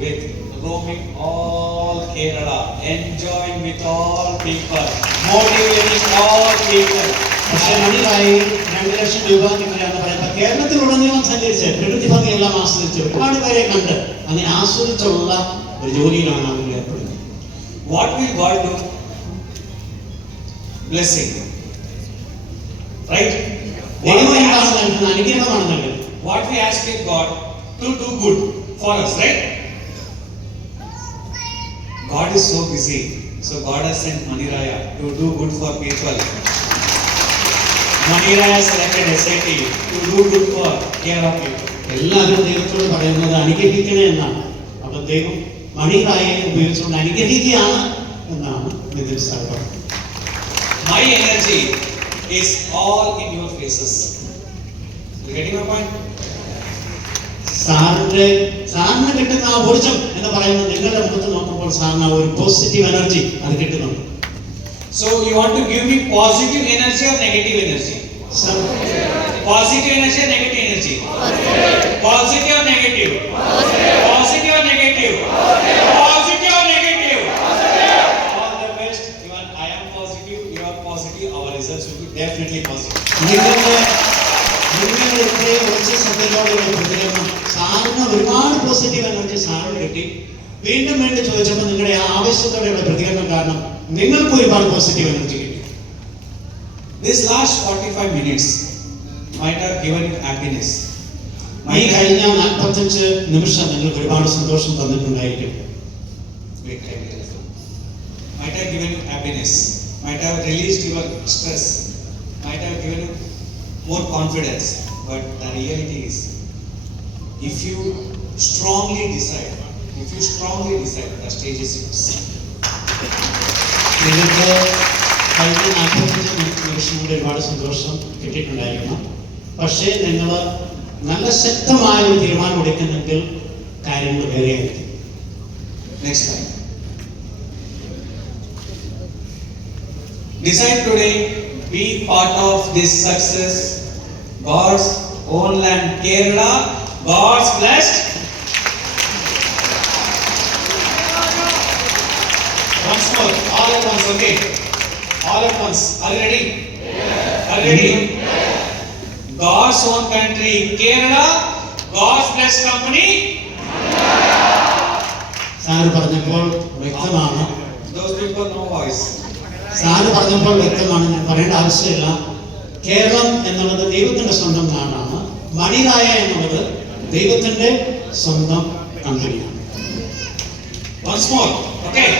with roaming all Kerala, enjoying with all people, motivating all people. പക്ഷെ മണിയായി 2 ലക്ഷം രൂപ കിട്ടുകയെന്ന് പറയുമ്പോൾ കേരളത്തിലുടനീളം സഞ്ചരിച്ച് പ്രകൃതി ഭംഗിയെല്ലാം ആസ്വദിച്ച് ഒരുപാട് പേരെ കണ്ട് അങ്ങനെ ആസ്വദിച്ചുള്ള ഒരു ജോലിയിലാണ് അവർ ഏർപ്പെടുന്നത്. What will God do? Blessing. Right? ദൈവം എന്താണ് നൽകുന്നത്? അനുഗ്രഹമാണ് നൽകുന്നത്. What we ask with God to do good for us, right? God is so busy, so God has sent Maniraya to do good for people. Maniraya selected SAT to do good for care of people. എല്ലാവരും ദൈവത്തോട് പറയുന്നത് അനുഗ്രഹിക്കണേ എന്നാണ്. അപ്പൊ ദൈവം മണിറായെ ഉപയോഗിച്ചുകൊണ്ട് അനുഗ്രഹിക്കുകയാണ് എന്നാണ് നിതിൻ സാർ പറഞ്ഞത്. My energy is all in your faces. You getting my point? സാറിന് കിട്ടുന്ന ആ ഊർജം എന്ന് പറയുന്നത് നിങ്ങളുടെ മുഖത്ത് നോക്കുമ്പോൾ സാറിന് ഒരു പോസിറ്റീവ് എനർജി അത് കിട്ടുന്നുണ്ട്. So you want to give me positive energy or negative energy? Positive energy or negative energy? Positive or negative? Positive or negative? Positive or negative? All the best. Even I am positive, you are positive. Our results will be definitely positive. നിങ്ങളുടെ ഉറച്ച ശ്രദ്ധയോടുള്ള പ്രതികരണം സാറിന് ഒരുപാട് positive energy സാറിന് കിട്ടി. വീണ്ടും ചോദിച്ചപ്പോൾ നിങ്ങളുടെ ആവശ്യത്തോടെയുള്ള പ്രതികരണം കാരണം നിങ്ങൾക്ക് ഒരുപാട് പോസിറ്റീവ് എനർജി കിട്ടി. This last 45 minutes might have given you happiness. ഈ കഴിഞ്ഞ 45 നിമിഷം നിങ്ങൾക്ക് ഒരുപാട് സന്തോഷം തന്നിട്ടുണ്ടായിരിക്കും. Might have given you happiness, might have released your stress, might have given you more confidence. But the reality is, if you strongly decide, the stage is yours. നിങ്ങൾക്ക് കഴിഞ്ഞ 45 നിമിഷം കൂടി ഒരുപാട് സന്തോഷം കിട്ടിയിട്ടുണ്ടായിരിക്കണം. പക്ഷേ നിങ്ങൾ നല്ല ശക്തമായ ഒരു തീരുമാനം എടുക്കുന്നെങ്കിൽ കാര്യങ്ങൾ വേറെയായിരിക്കും. Next slide. Decide today, be part of this success. God's own land, Kerala. God's blessed. Once more, all at once, okay? All at once. Are you ready? Yes. Are you ready? Yes. God's own country, Kerala. God's blessed company. Sir പറഞ്ഞപ്പോൾ വ്യക്തമാണ്. Those people no voice. Sir പറഞ്ഞപ്പോൾ വ്യക്തമാണ്, ഞാൻ പറയേണ്ട ആവശ്യമില്ല. കേരളം എന്നുള്ളത് ദൈവത്തിന്റെ സ്വന്തം നാടാണ്. മണിറായ എന്നുള്ളത് ദൈവത്തിന്റെ സ്വന്തം കമ്പനിയാണ്. Once more, okay?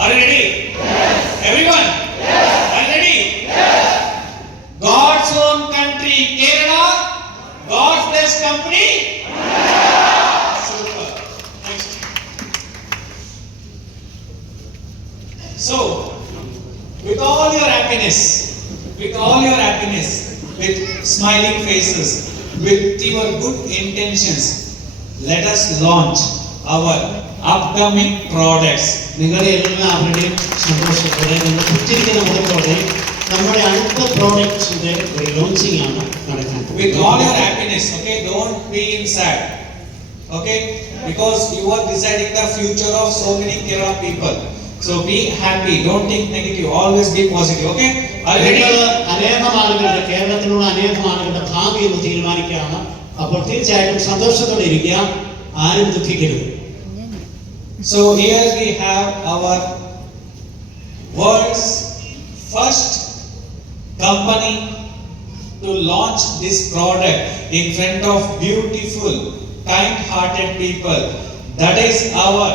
Are you ready? Yes. Everyone? Yes. Are you ready? Yes. God's own country, Kerala. God's blessed company. Super. Next. So, with all your happiness, with smiling faces, with your good intentions, let us launch our upcoming products. നിങ്ങളുടെ എല്ലാവരുടെയും സന്തോഷത്തോടെ നിങ്ങൾ പുറ്റിരിക്കുന്ന മുഖത്തോടെ നമ്മുടെ അടുത്ത പ്രോഡക്ട്സിന്റെ ഒരു ലോഞ്ചിങ് ആണ് നടക്കാൻ. With all your happiness, okay? Don't be in sad, okay? Because you are deciding the future of so many Kerala people. So be happy, don't think negative, always be positive, okay? Are you ready? അനേകം ആളുകളുടെ കേരളത്തിലുള്ള അനേകം ആളുകളുടെ ഭാവി എന്ന് തീരുമാനിക്കുകയാണ്. അപ്പോൾ തീർച്ചയായിട്ടും സന്തോഷത്തോടെ ഇരിക്കുക, ആരും ദുഃഖിക്കരുത്. So here we have our world's first company to launch this product in front of beautiful, kind-hearted people. That is our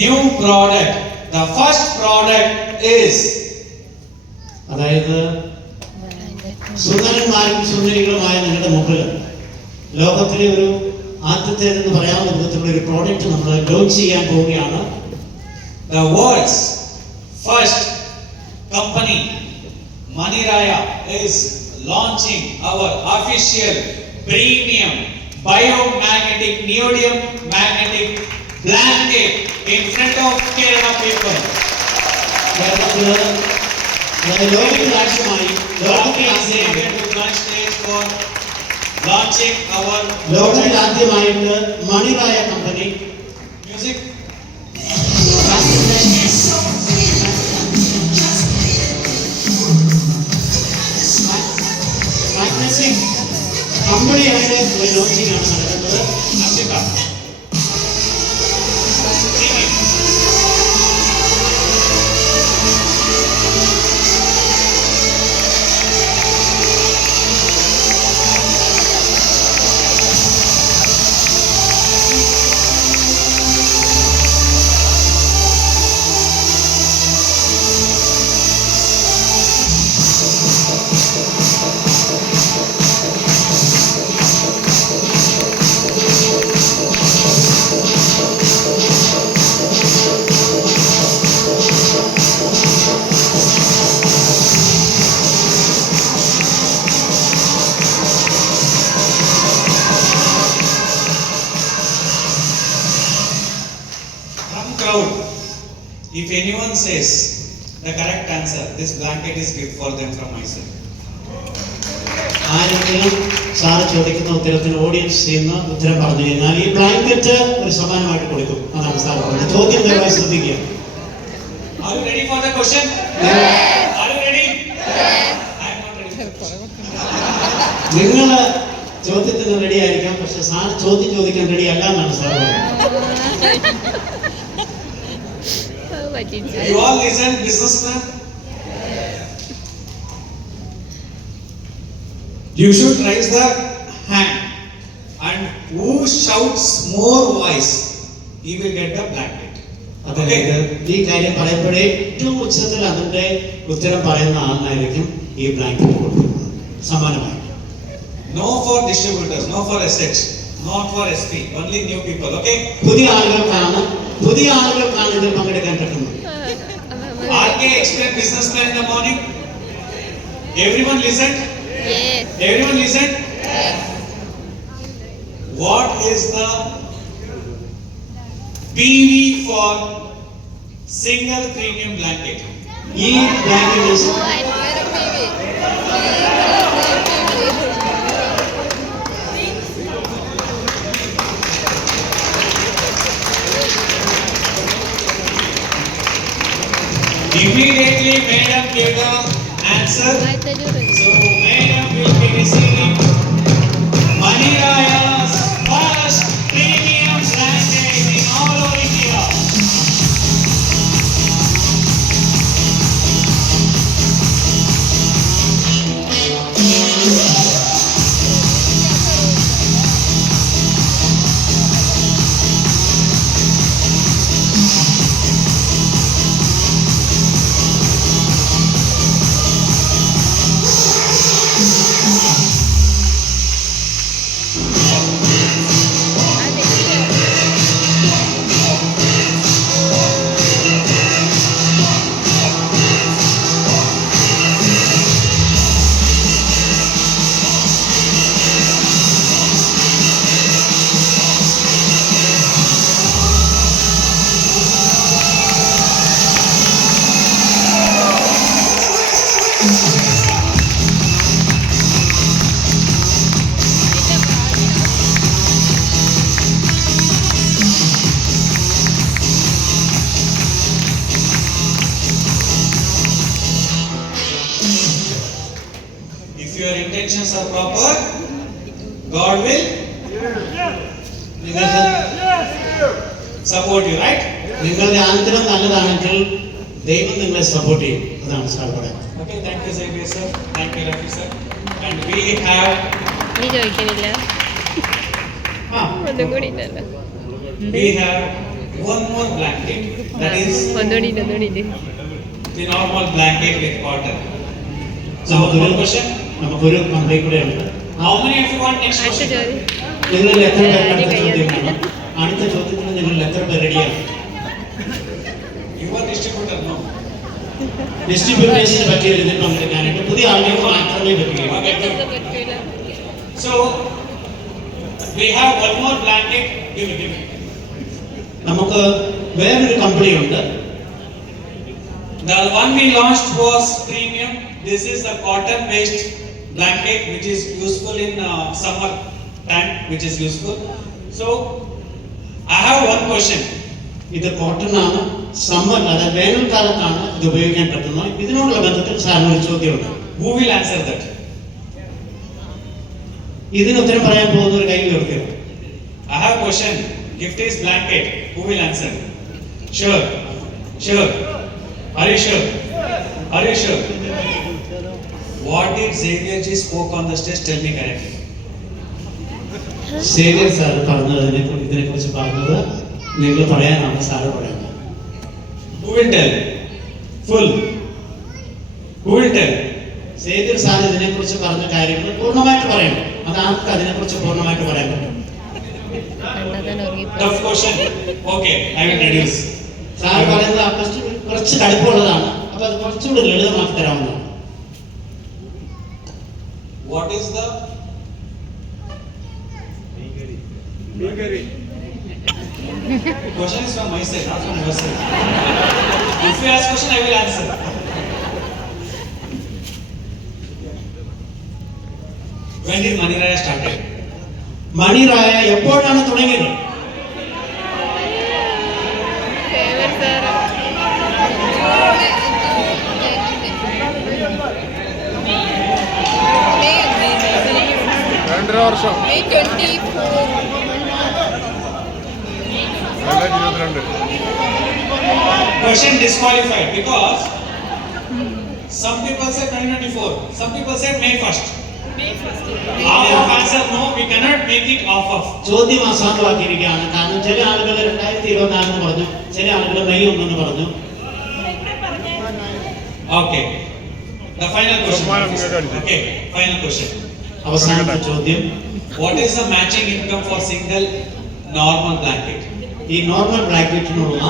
new product. The first product is അതായത് സുന്ദരന്മാരും സുന്ദരികളുമായ നിങ്ങളുടെ മുമ്പിൽ ലോകത്തിലെ ഒരു ആദ്യത്തേതെന്ന് പറയാവുന്ന വിധത്തിലുള്ള ഒരു പ്രോഡക്റ്റ് നമ്മൾ ലോഞ്ച് ചെയ്യാൻ പോവുകയാണ്. the world's first company, Maniraya, is launching our official premium biomagnetic neodymium magnetic blanket in front of Kerala people. കേരളത്തില് അതായത് ലോകത്തിൽ ആദ്യമായി For launching our ലോകത്തിൽ ആദ്യമായിട്ട് മണിറായ കമ്പനി music. മാഗ്നറ്റിക് കമ്പനിയുടെ ഒരു ലോഞ്ചിങ് ആണ് നടക്കുന്നത്. Ashika. Premium. From crowd, if anyone says the correct answer, this blanket is gift for them from myself. ആരെങ്കിലും സാറ് ചോദിക്കുന്ന ഉത്തരത്തിന് ഓഡിയൻസ് ചെയ്യുന്ന ഉത്തരം പറഞ്ഞു കഴിഞ്ഞാൽ ഈ ബ്ലാങ്കറ്റ് ഒരു സമ്മാനമായിട്ട് കൊടുക്കും. അതാണ് സാർ പറഞ്ഞത്. ചോദ്യം ദയവായി ശ്രദ്ധിക്കുക. Are you ready for the question? Are you ready? I am not ready. നിങ്ങൾ ചോദ്യത്തിന് റെഡി ആയിരിക്കാം, പക്ഷെ സാർ ചോദ്യം ചോദിക്കാൻ റെഡി അല്ല എന്നാണ് സാർ പറഞ്ഞത്. You all listen, businessman. You should raise the hand, and who shouts more voice, he will get the blanket. അതായത് ഈ കാര്യം പറയുമ്പോഴേ ഏറ്റവും ഉച്ചത്തിൽ അതിന്റെ ഉത്തരം പറയുന്ന ആളിനായിരിക്കും ഈ ബ്ലാങ്കറ്റ് കൊടുക്കുന്നത് സമ്മാനമായി. No for distributors, no for assets, not for SP, only new people. Okay? പുതിയ ആളുകൾക്കാണ് ഇതിൽ പങ്കെടുക്കാൻ പറ്റുന്നത്. RK explained businessman in the morning. Everyone listened? Yes. Everyone listened? What is the PV for single premium blanket? ഈ blanket Immediately, madam gave the answer. So, madam will be receiving Maniraya's first premium blanket in all over India. If your intentions are proper, God will support you, right? നിങ്ങളുടെ ആന്തരം നല്ലതാണെങ്കിൽ ദൈവം നിങ്ങളെ സപ്പോർട്ട് ചെയ്യും. അതാണ് സാർ പറയുന്നത്. Okay, thank you, Xavier sir. Thank you, Rafi sir. And we have നീ ചോദിക്കുന്നില്ല ആ ഒന്നും കൂടി ഇല്ലല്ലോ. we have one more blanket. That is ഒന്നുകൂടി the normal blanket with cotton. So നമുക്കൊരു one question. നമുക്കൊരു കമ്പനി കൂടെ ഉണ്ട്. How many of you want next അടുത്ത question? ചോദ്യം. നിങ്ങളിൽ എത്ര പേർക്ക് അടുത്ത ചോദ്യം വേണം? അടുത്ത ചോദ്യത്തിന് നിങ്ങൾ എത്ര പേർ റെഡിയാണ്? You are distributor, no? ഡിസ്ട്രിബ്യൂട്ടേഴ്സിനെ പറ്റി ഇതിൽ പങ്കെടുക്കാനായിട്ട് പുതിയ ആളുകൾക്ക് മാത്രമേ പറ്റുകയുള്ളൂ. Okay, good. പറ്റൂല. So we have one more blanket. Give me. നമുക്ക് വേറൊരു കമ്പനി ഉണ്ട്. The one we launched was premium. This is a cotton based blanket which is useful in summer time, which is useful. So I have one question. ഇത് കോട്ടൺ ആണ്, സമ്മർ അതായത് വേനൽക്കാലത്താണ് ഇത് ഉപയോഗിക്കാൻ പറ്റുന്നത്. ഇതിനോടുള്ള ബന്ധത്തിൽ സാറിന് ഒരു ചോദ്യമുണ്ട്. Who will answer that? ഇതിന് ഉത്തരം പറയാൻ പോകുന്ന ഒരു കൈ ഉയർത്തുക. I have a question. Gift is blanket. Who will answer? Sure. Sure. Are you sure? Are you sure? What did Xavier ji spoke on the stage? Tell me correctly. Xavier sir പറഞ്ഞതിനെ ഇതിനെക്കുറിച്ച് പറഞ്ഞത് നിങ്ങൾ പറയാനാണ് സാറ് പറയുന്നത്. Who will tell? Full. Who will tell? Xavier sir ഇതിനെക്കുറിച്ച് പറഞ്ഞ കാര്യങ്ങൾ പൂർണ്ണമായിട്ട് പറയണം. അത് ആർക്ക് അതിനെക്കുറിച്ച് പൂർണ്ണമായിട്ട് പറയാൻ പറ്റും? കണ്ടതന്നെ ഉറങ്ങിപ്പോയി. Tough question. Okay, I will reduce. Sir പറയുന്നത് ആ കുറച്ച് കടുപ്പമുള്ളതാണ്. അപ്പൊ അത് കുറച്ചുകൂടി ലളിതമാക്കി തരാവുന്നതാണ്. What is the question is from my side, not from your side. If you ask question, I will answer. When did Maniraya started? മണിറായ എപ്പോഴാണ് തുടങ്ങിയത്? Favourite sir. രണ്ടര വർഷം May 24. 2022. Question disqualified because some people said 2024, some people said May 1st. Half of answer no, we cannot make it half of. ചോദ്യം അസാധുവാക്കിയിരിക്കുകയാണ്. കാരണം ചില ആളുകൾ 2024 എന്ന് പറഞ്ഞു, ചില ആളുകൾ മെയ് 1 എന്ന് പറഞ്ഞു. Okay. The final question. Okay, final question. അവസാനത്തെ ചോദ്യം, What is the matching income for single normal blanket? ഈ നോർമൽ ബ്രാക്കറ്റിനുള്ള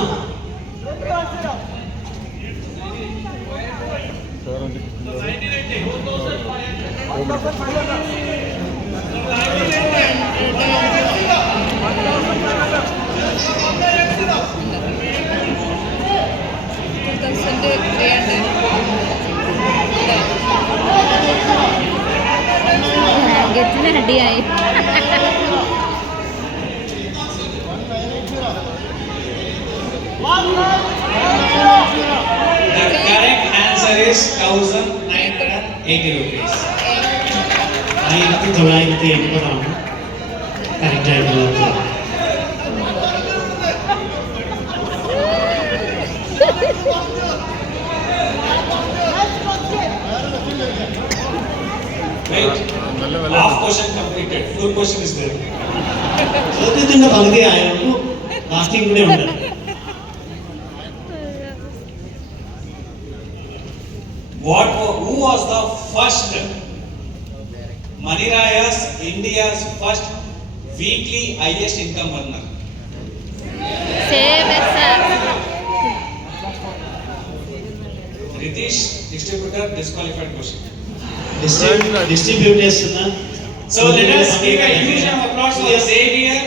ബ്ലാങ്കറ്റിന് അടിയായി. The correct answer is 1980 rupees. 1980 correct ആയിട്ടുള്ളത്. Wait. Half question completed. Full question is there. ചോദ്യത്തിന്റെ പകുതി ആയുള്ളൂ, ബാക്കിയും കൂടെ ഉണ്ട്. Who was the first Maniraya's India's first weekly highest income earner? Favourite sir. Ritesh, distributor, disqualified question. ഡിസ്ട്രിബ്യൂട്ടേഴ്സിന് So let us give a huge round of applause for Xavier,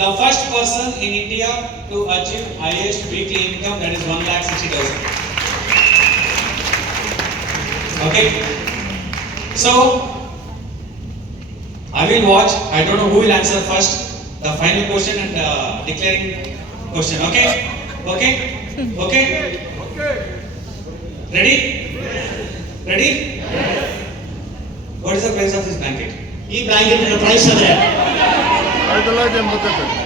the first person in India to achieve highest weekly income, that is 1,60,000. Okay. So I will watch. I don't know who will answer first. The final question and declaring question. Okay. Okay. Okay. Ready? Ready? What is the price of this blanket? ഈ ബ്ലാങ്കറ്റിന്റെ പ്രൈസ് എത്രയാണ്? 1988.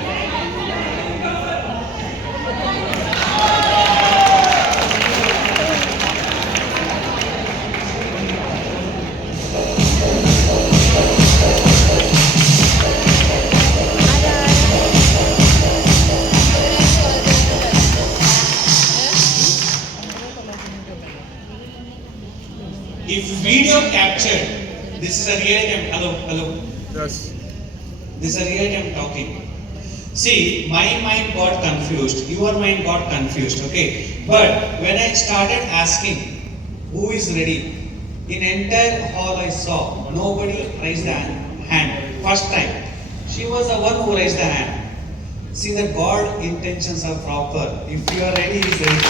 video captured. This is a real time. Hello. Yes. This is a real time talking. See, my mind got confused. Your mind got confused. Okay. But when I started asking, who is ready? In entire hall I saw nobody raised the hand. First time. She was the one who raised the hand. See that God intentions are proper. If you are ready, He is ready.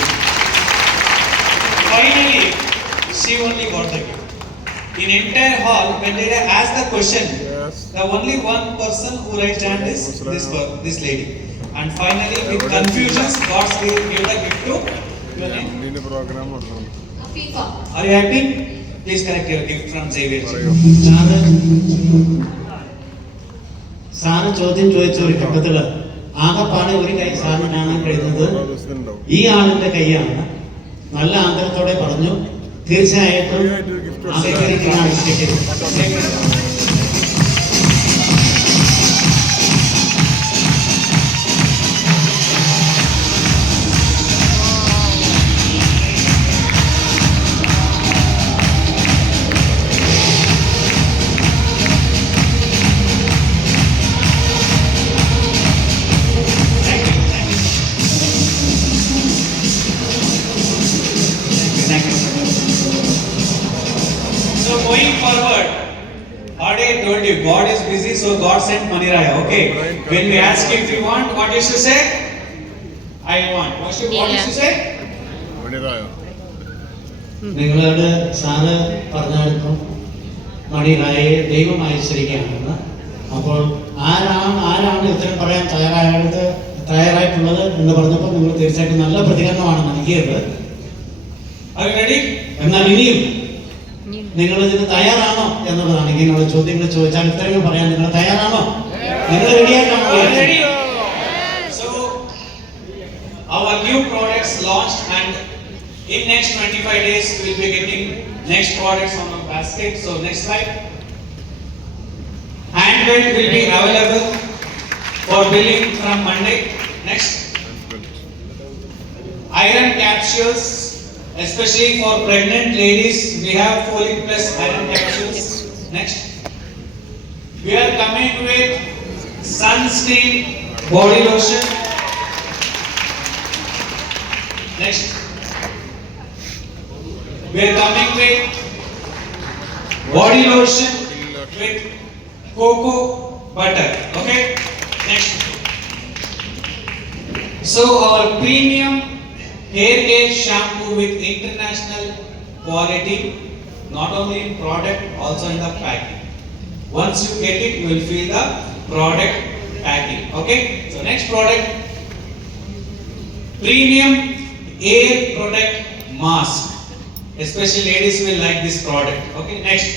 Finally, she only got the gift. In entire hall, when they asked the question, Yes. the only one person who raised hand is this lady. And finally, with confusions, God gave the gift to your name. ഇതിന്റെ programme Are you happy? Please collect your gift from Xavier. പറയൂ. സാറ് ചോദ്യം ചോദിച്ച ഒരു ഘട്ടത്തില് ആകെപ്പാടെ ഒരു കൈ സാറിന് കാണാൻ കഴിയുന്നത് ദിവസത്തിനുണ്ടാവും. ഈ ആളിന്റെ കൈയാണ്. നല്ല ആഗ്രഹത്തോടെ പറഞ്ഞു, തീർച്ചയായിട്ടും സ്വീകരിക്കുന്ന ആൾ സ്വീകരിക്കും. So going forward, already I told you, God is busy, so God sent Maniraya. Okay. When we ask if you want, what you should say? I want. What you should say? മണിറായോ? നിങ്ങളോട് സാറ് പറഞ്ഞായിരുന്നു മണിറായെ ദൈവം അയച്ചിരിക്കുകയാണെന്ന്. അപ്പോൾ ആരാണ് ഉത്തരം പറയാൻ തയ്യാറായിട്ടുള്ളത് എന്ന് പറഞ്ഞപ്പോൾ നിങ്ങൾ തീർച്ചയായിട്ടും നല്ല പ്രതികരണമാണ് നൽകിയത്. Are you ready? എന്നാൽ ഇനിയും നിങ്ങൾ ഇതിന് തയ്യാറാണോ എന്നുള്ളതാണ്. ഇങ്ങനെയുള്ള ചോദ്യങ്ങൾ ചോദിച്ചാൽ ഉത്തരങ്ങൾ പറയാൻ നിങ്ങൾ തയ്യാറാണോ? നിങ്ങൾ Are you റെഡിയായിട്ടാണോ? ready? So our new products launched, and in next 25 days we will be getting next products on our basket. So next slide. Handbelt will be available for billing from Monday. Next. Iron capsules, especially for pregnant ladies, we have Folic Plus iron capsules. Next. We are coming with Sunscreen body lotion. Next. We are coming with body lotion with cocoa butter. Okay. Next. So our premium hair care shampoo with international quality, not only in product, also in the packing. Once you get it, you will feel the product packing. Okay. So next product, premium air protect mask. Especially ladies will like this product. Okay. Next,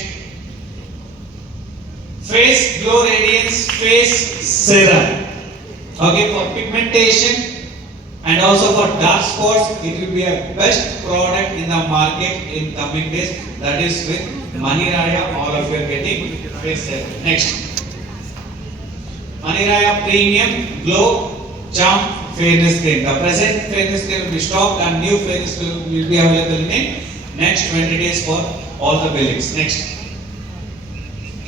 face glow radiance face serum. Okay, for pigmentation and also for dark spots, it will be a best product in the market in coming days. That is with Maniraya, all of you are getting face serum. Next, Maniraya Premium Glow Charm Fairness Cream. The present fairness cream will be stocked and new fairness cream will be available in next 20 days for all the billings. Next,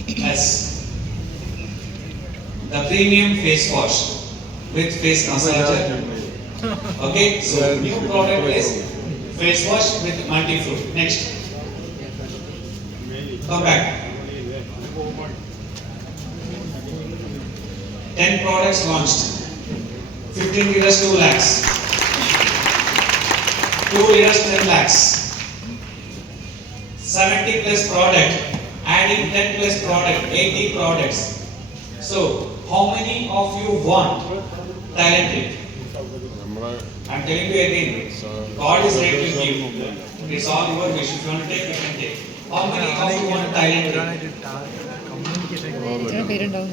yes, the premium face wash with face massager. Okay, so new product is face wash with multi-fruit. Next, come back. 10 products launched. 15 liters 2 lakhs. 2 liters 10 lakhs. 70 plus product. Adding 10 plus product. 80 products. So, how many of you want talented? നമ്മളെ I'm telling you again, God is ready to give. It's all your wish. If you want to take, you can take. How many of you want talented? എത്ര പേരുണ്ടാവും?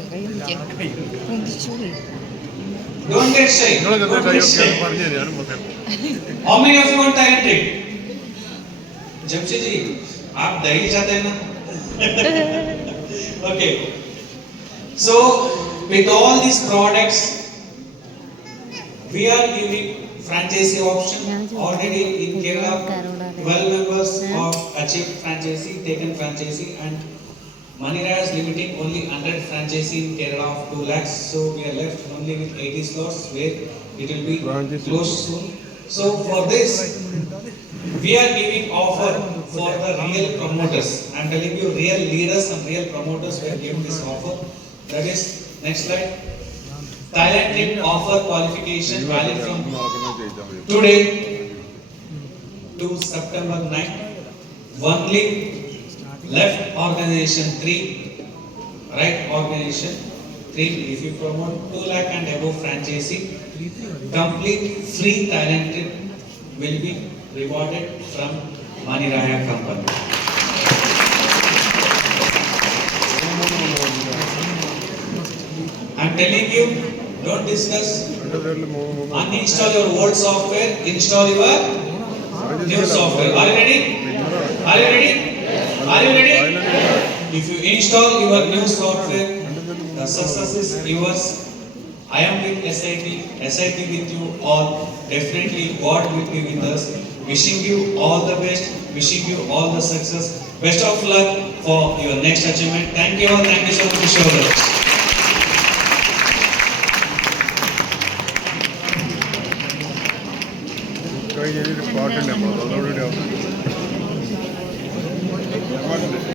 Don't get shy. നിങ്ങളെ Don't get കൈയൊക്കെ shy. പറഞ്ഞു തരും. ഞാനും പറയാം. How many of you want talented? Jamshid ji, आप दही चाहते हैं ना? Okay. So with all these products, we are giving franchisee option. Already in Kerala, 12 members of achieved franchisee, taken franchisee, and Maniraya is limiting only 100 franchisee in Kerala of 2 lakhs. So we are left only with 80 slots where it will be closed soon. So for this, we are giving offer for the real promoters. I am telling you, real leaders and real promoters we are giving this offer. That is, next slide. Thailand trip offer qualification valid from today to September 9th. Only left organization 3, right organization 3. If you promote 2 lakh and above franchisee, complete free Thailand trip will be rewarded from Maniraya company. I am telling you, don't discuss. Uninstall your old software, install your new software. Are you ready? Are you ready? Are you ready? If you install your new software, the success is yours. I am with SIT with you all. Definitely God will be with us. Wishing you all the best. Wishing you all the success. Best of luck for your next achievement. Thank you all. Thank you so much, Kishore. കഴിഞ്ഞ പാട്ടുണ്ട് നമ്മൾ അതോടുകൂടി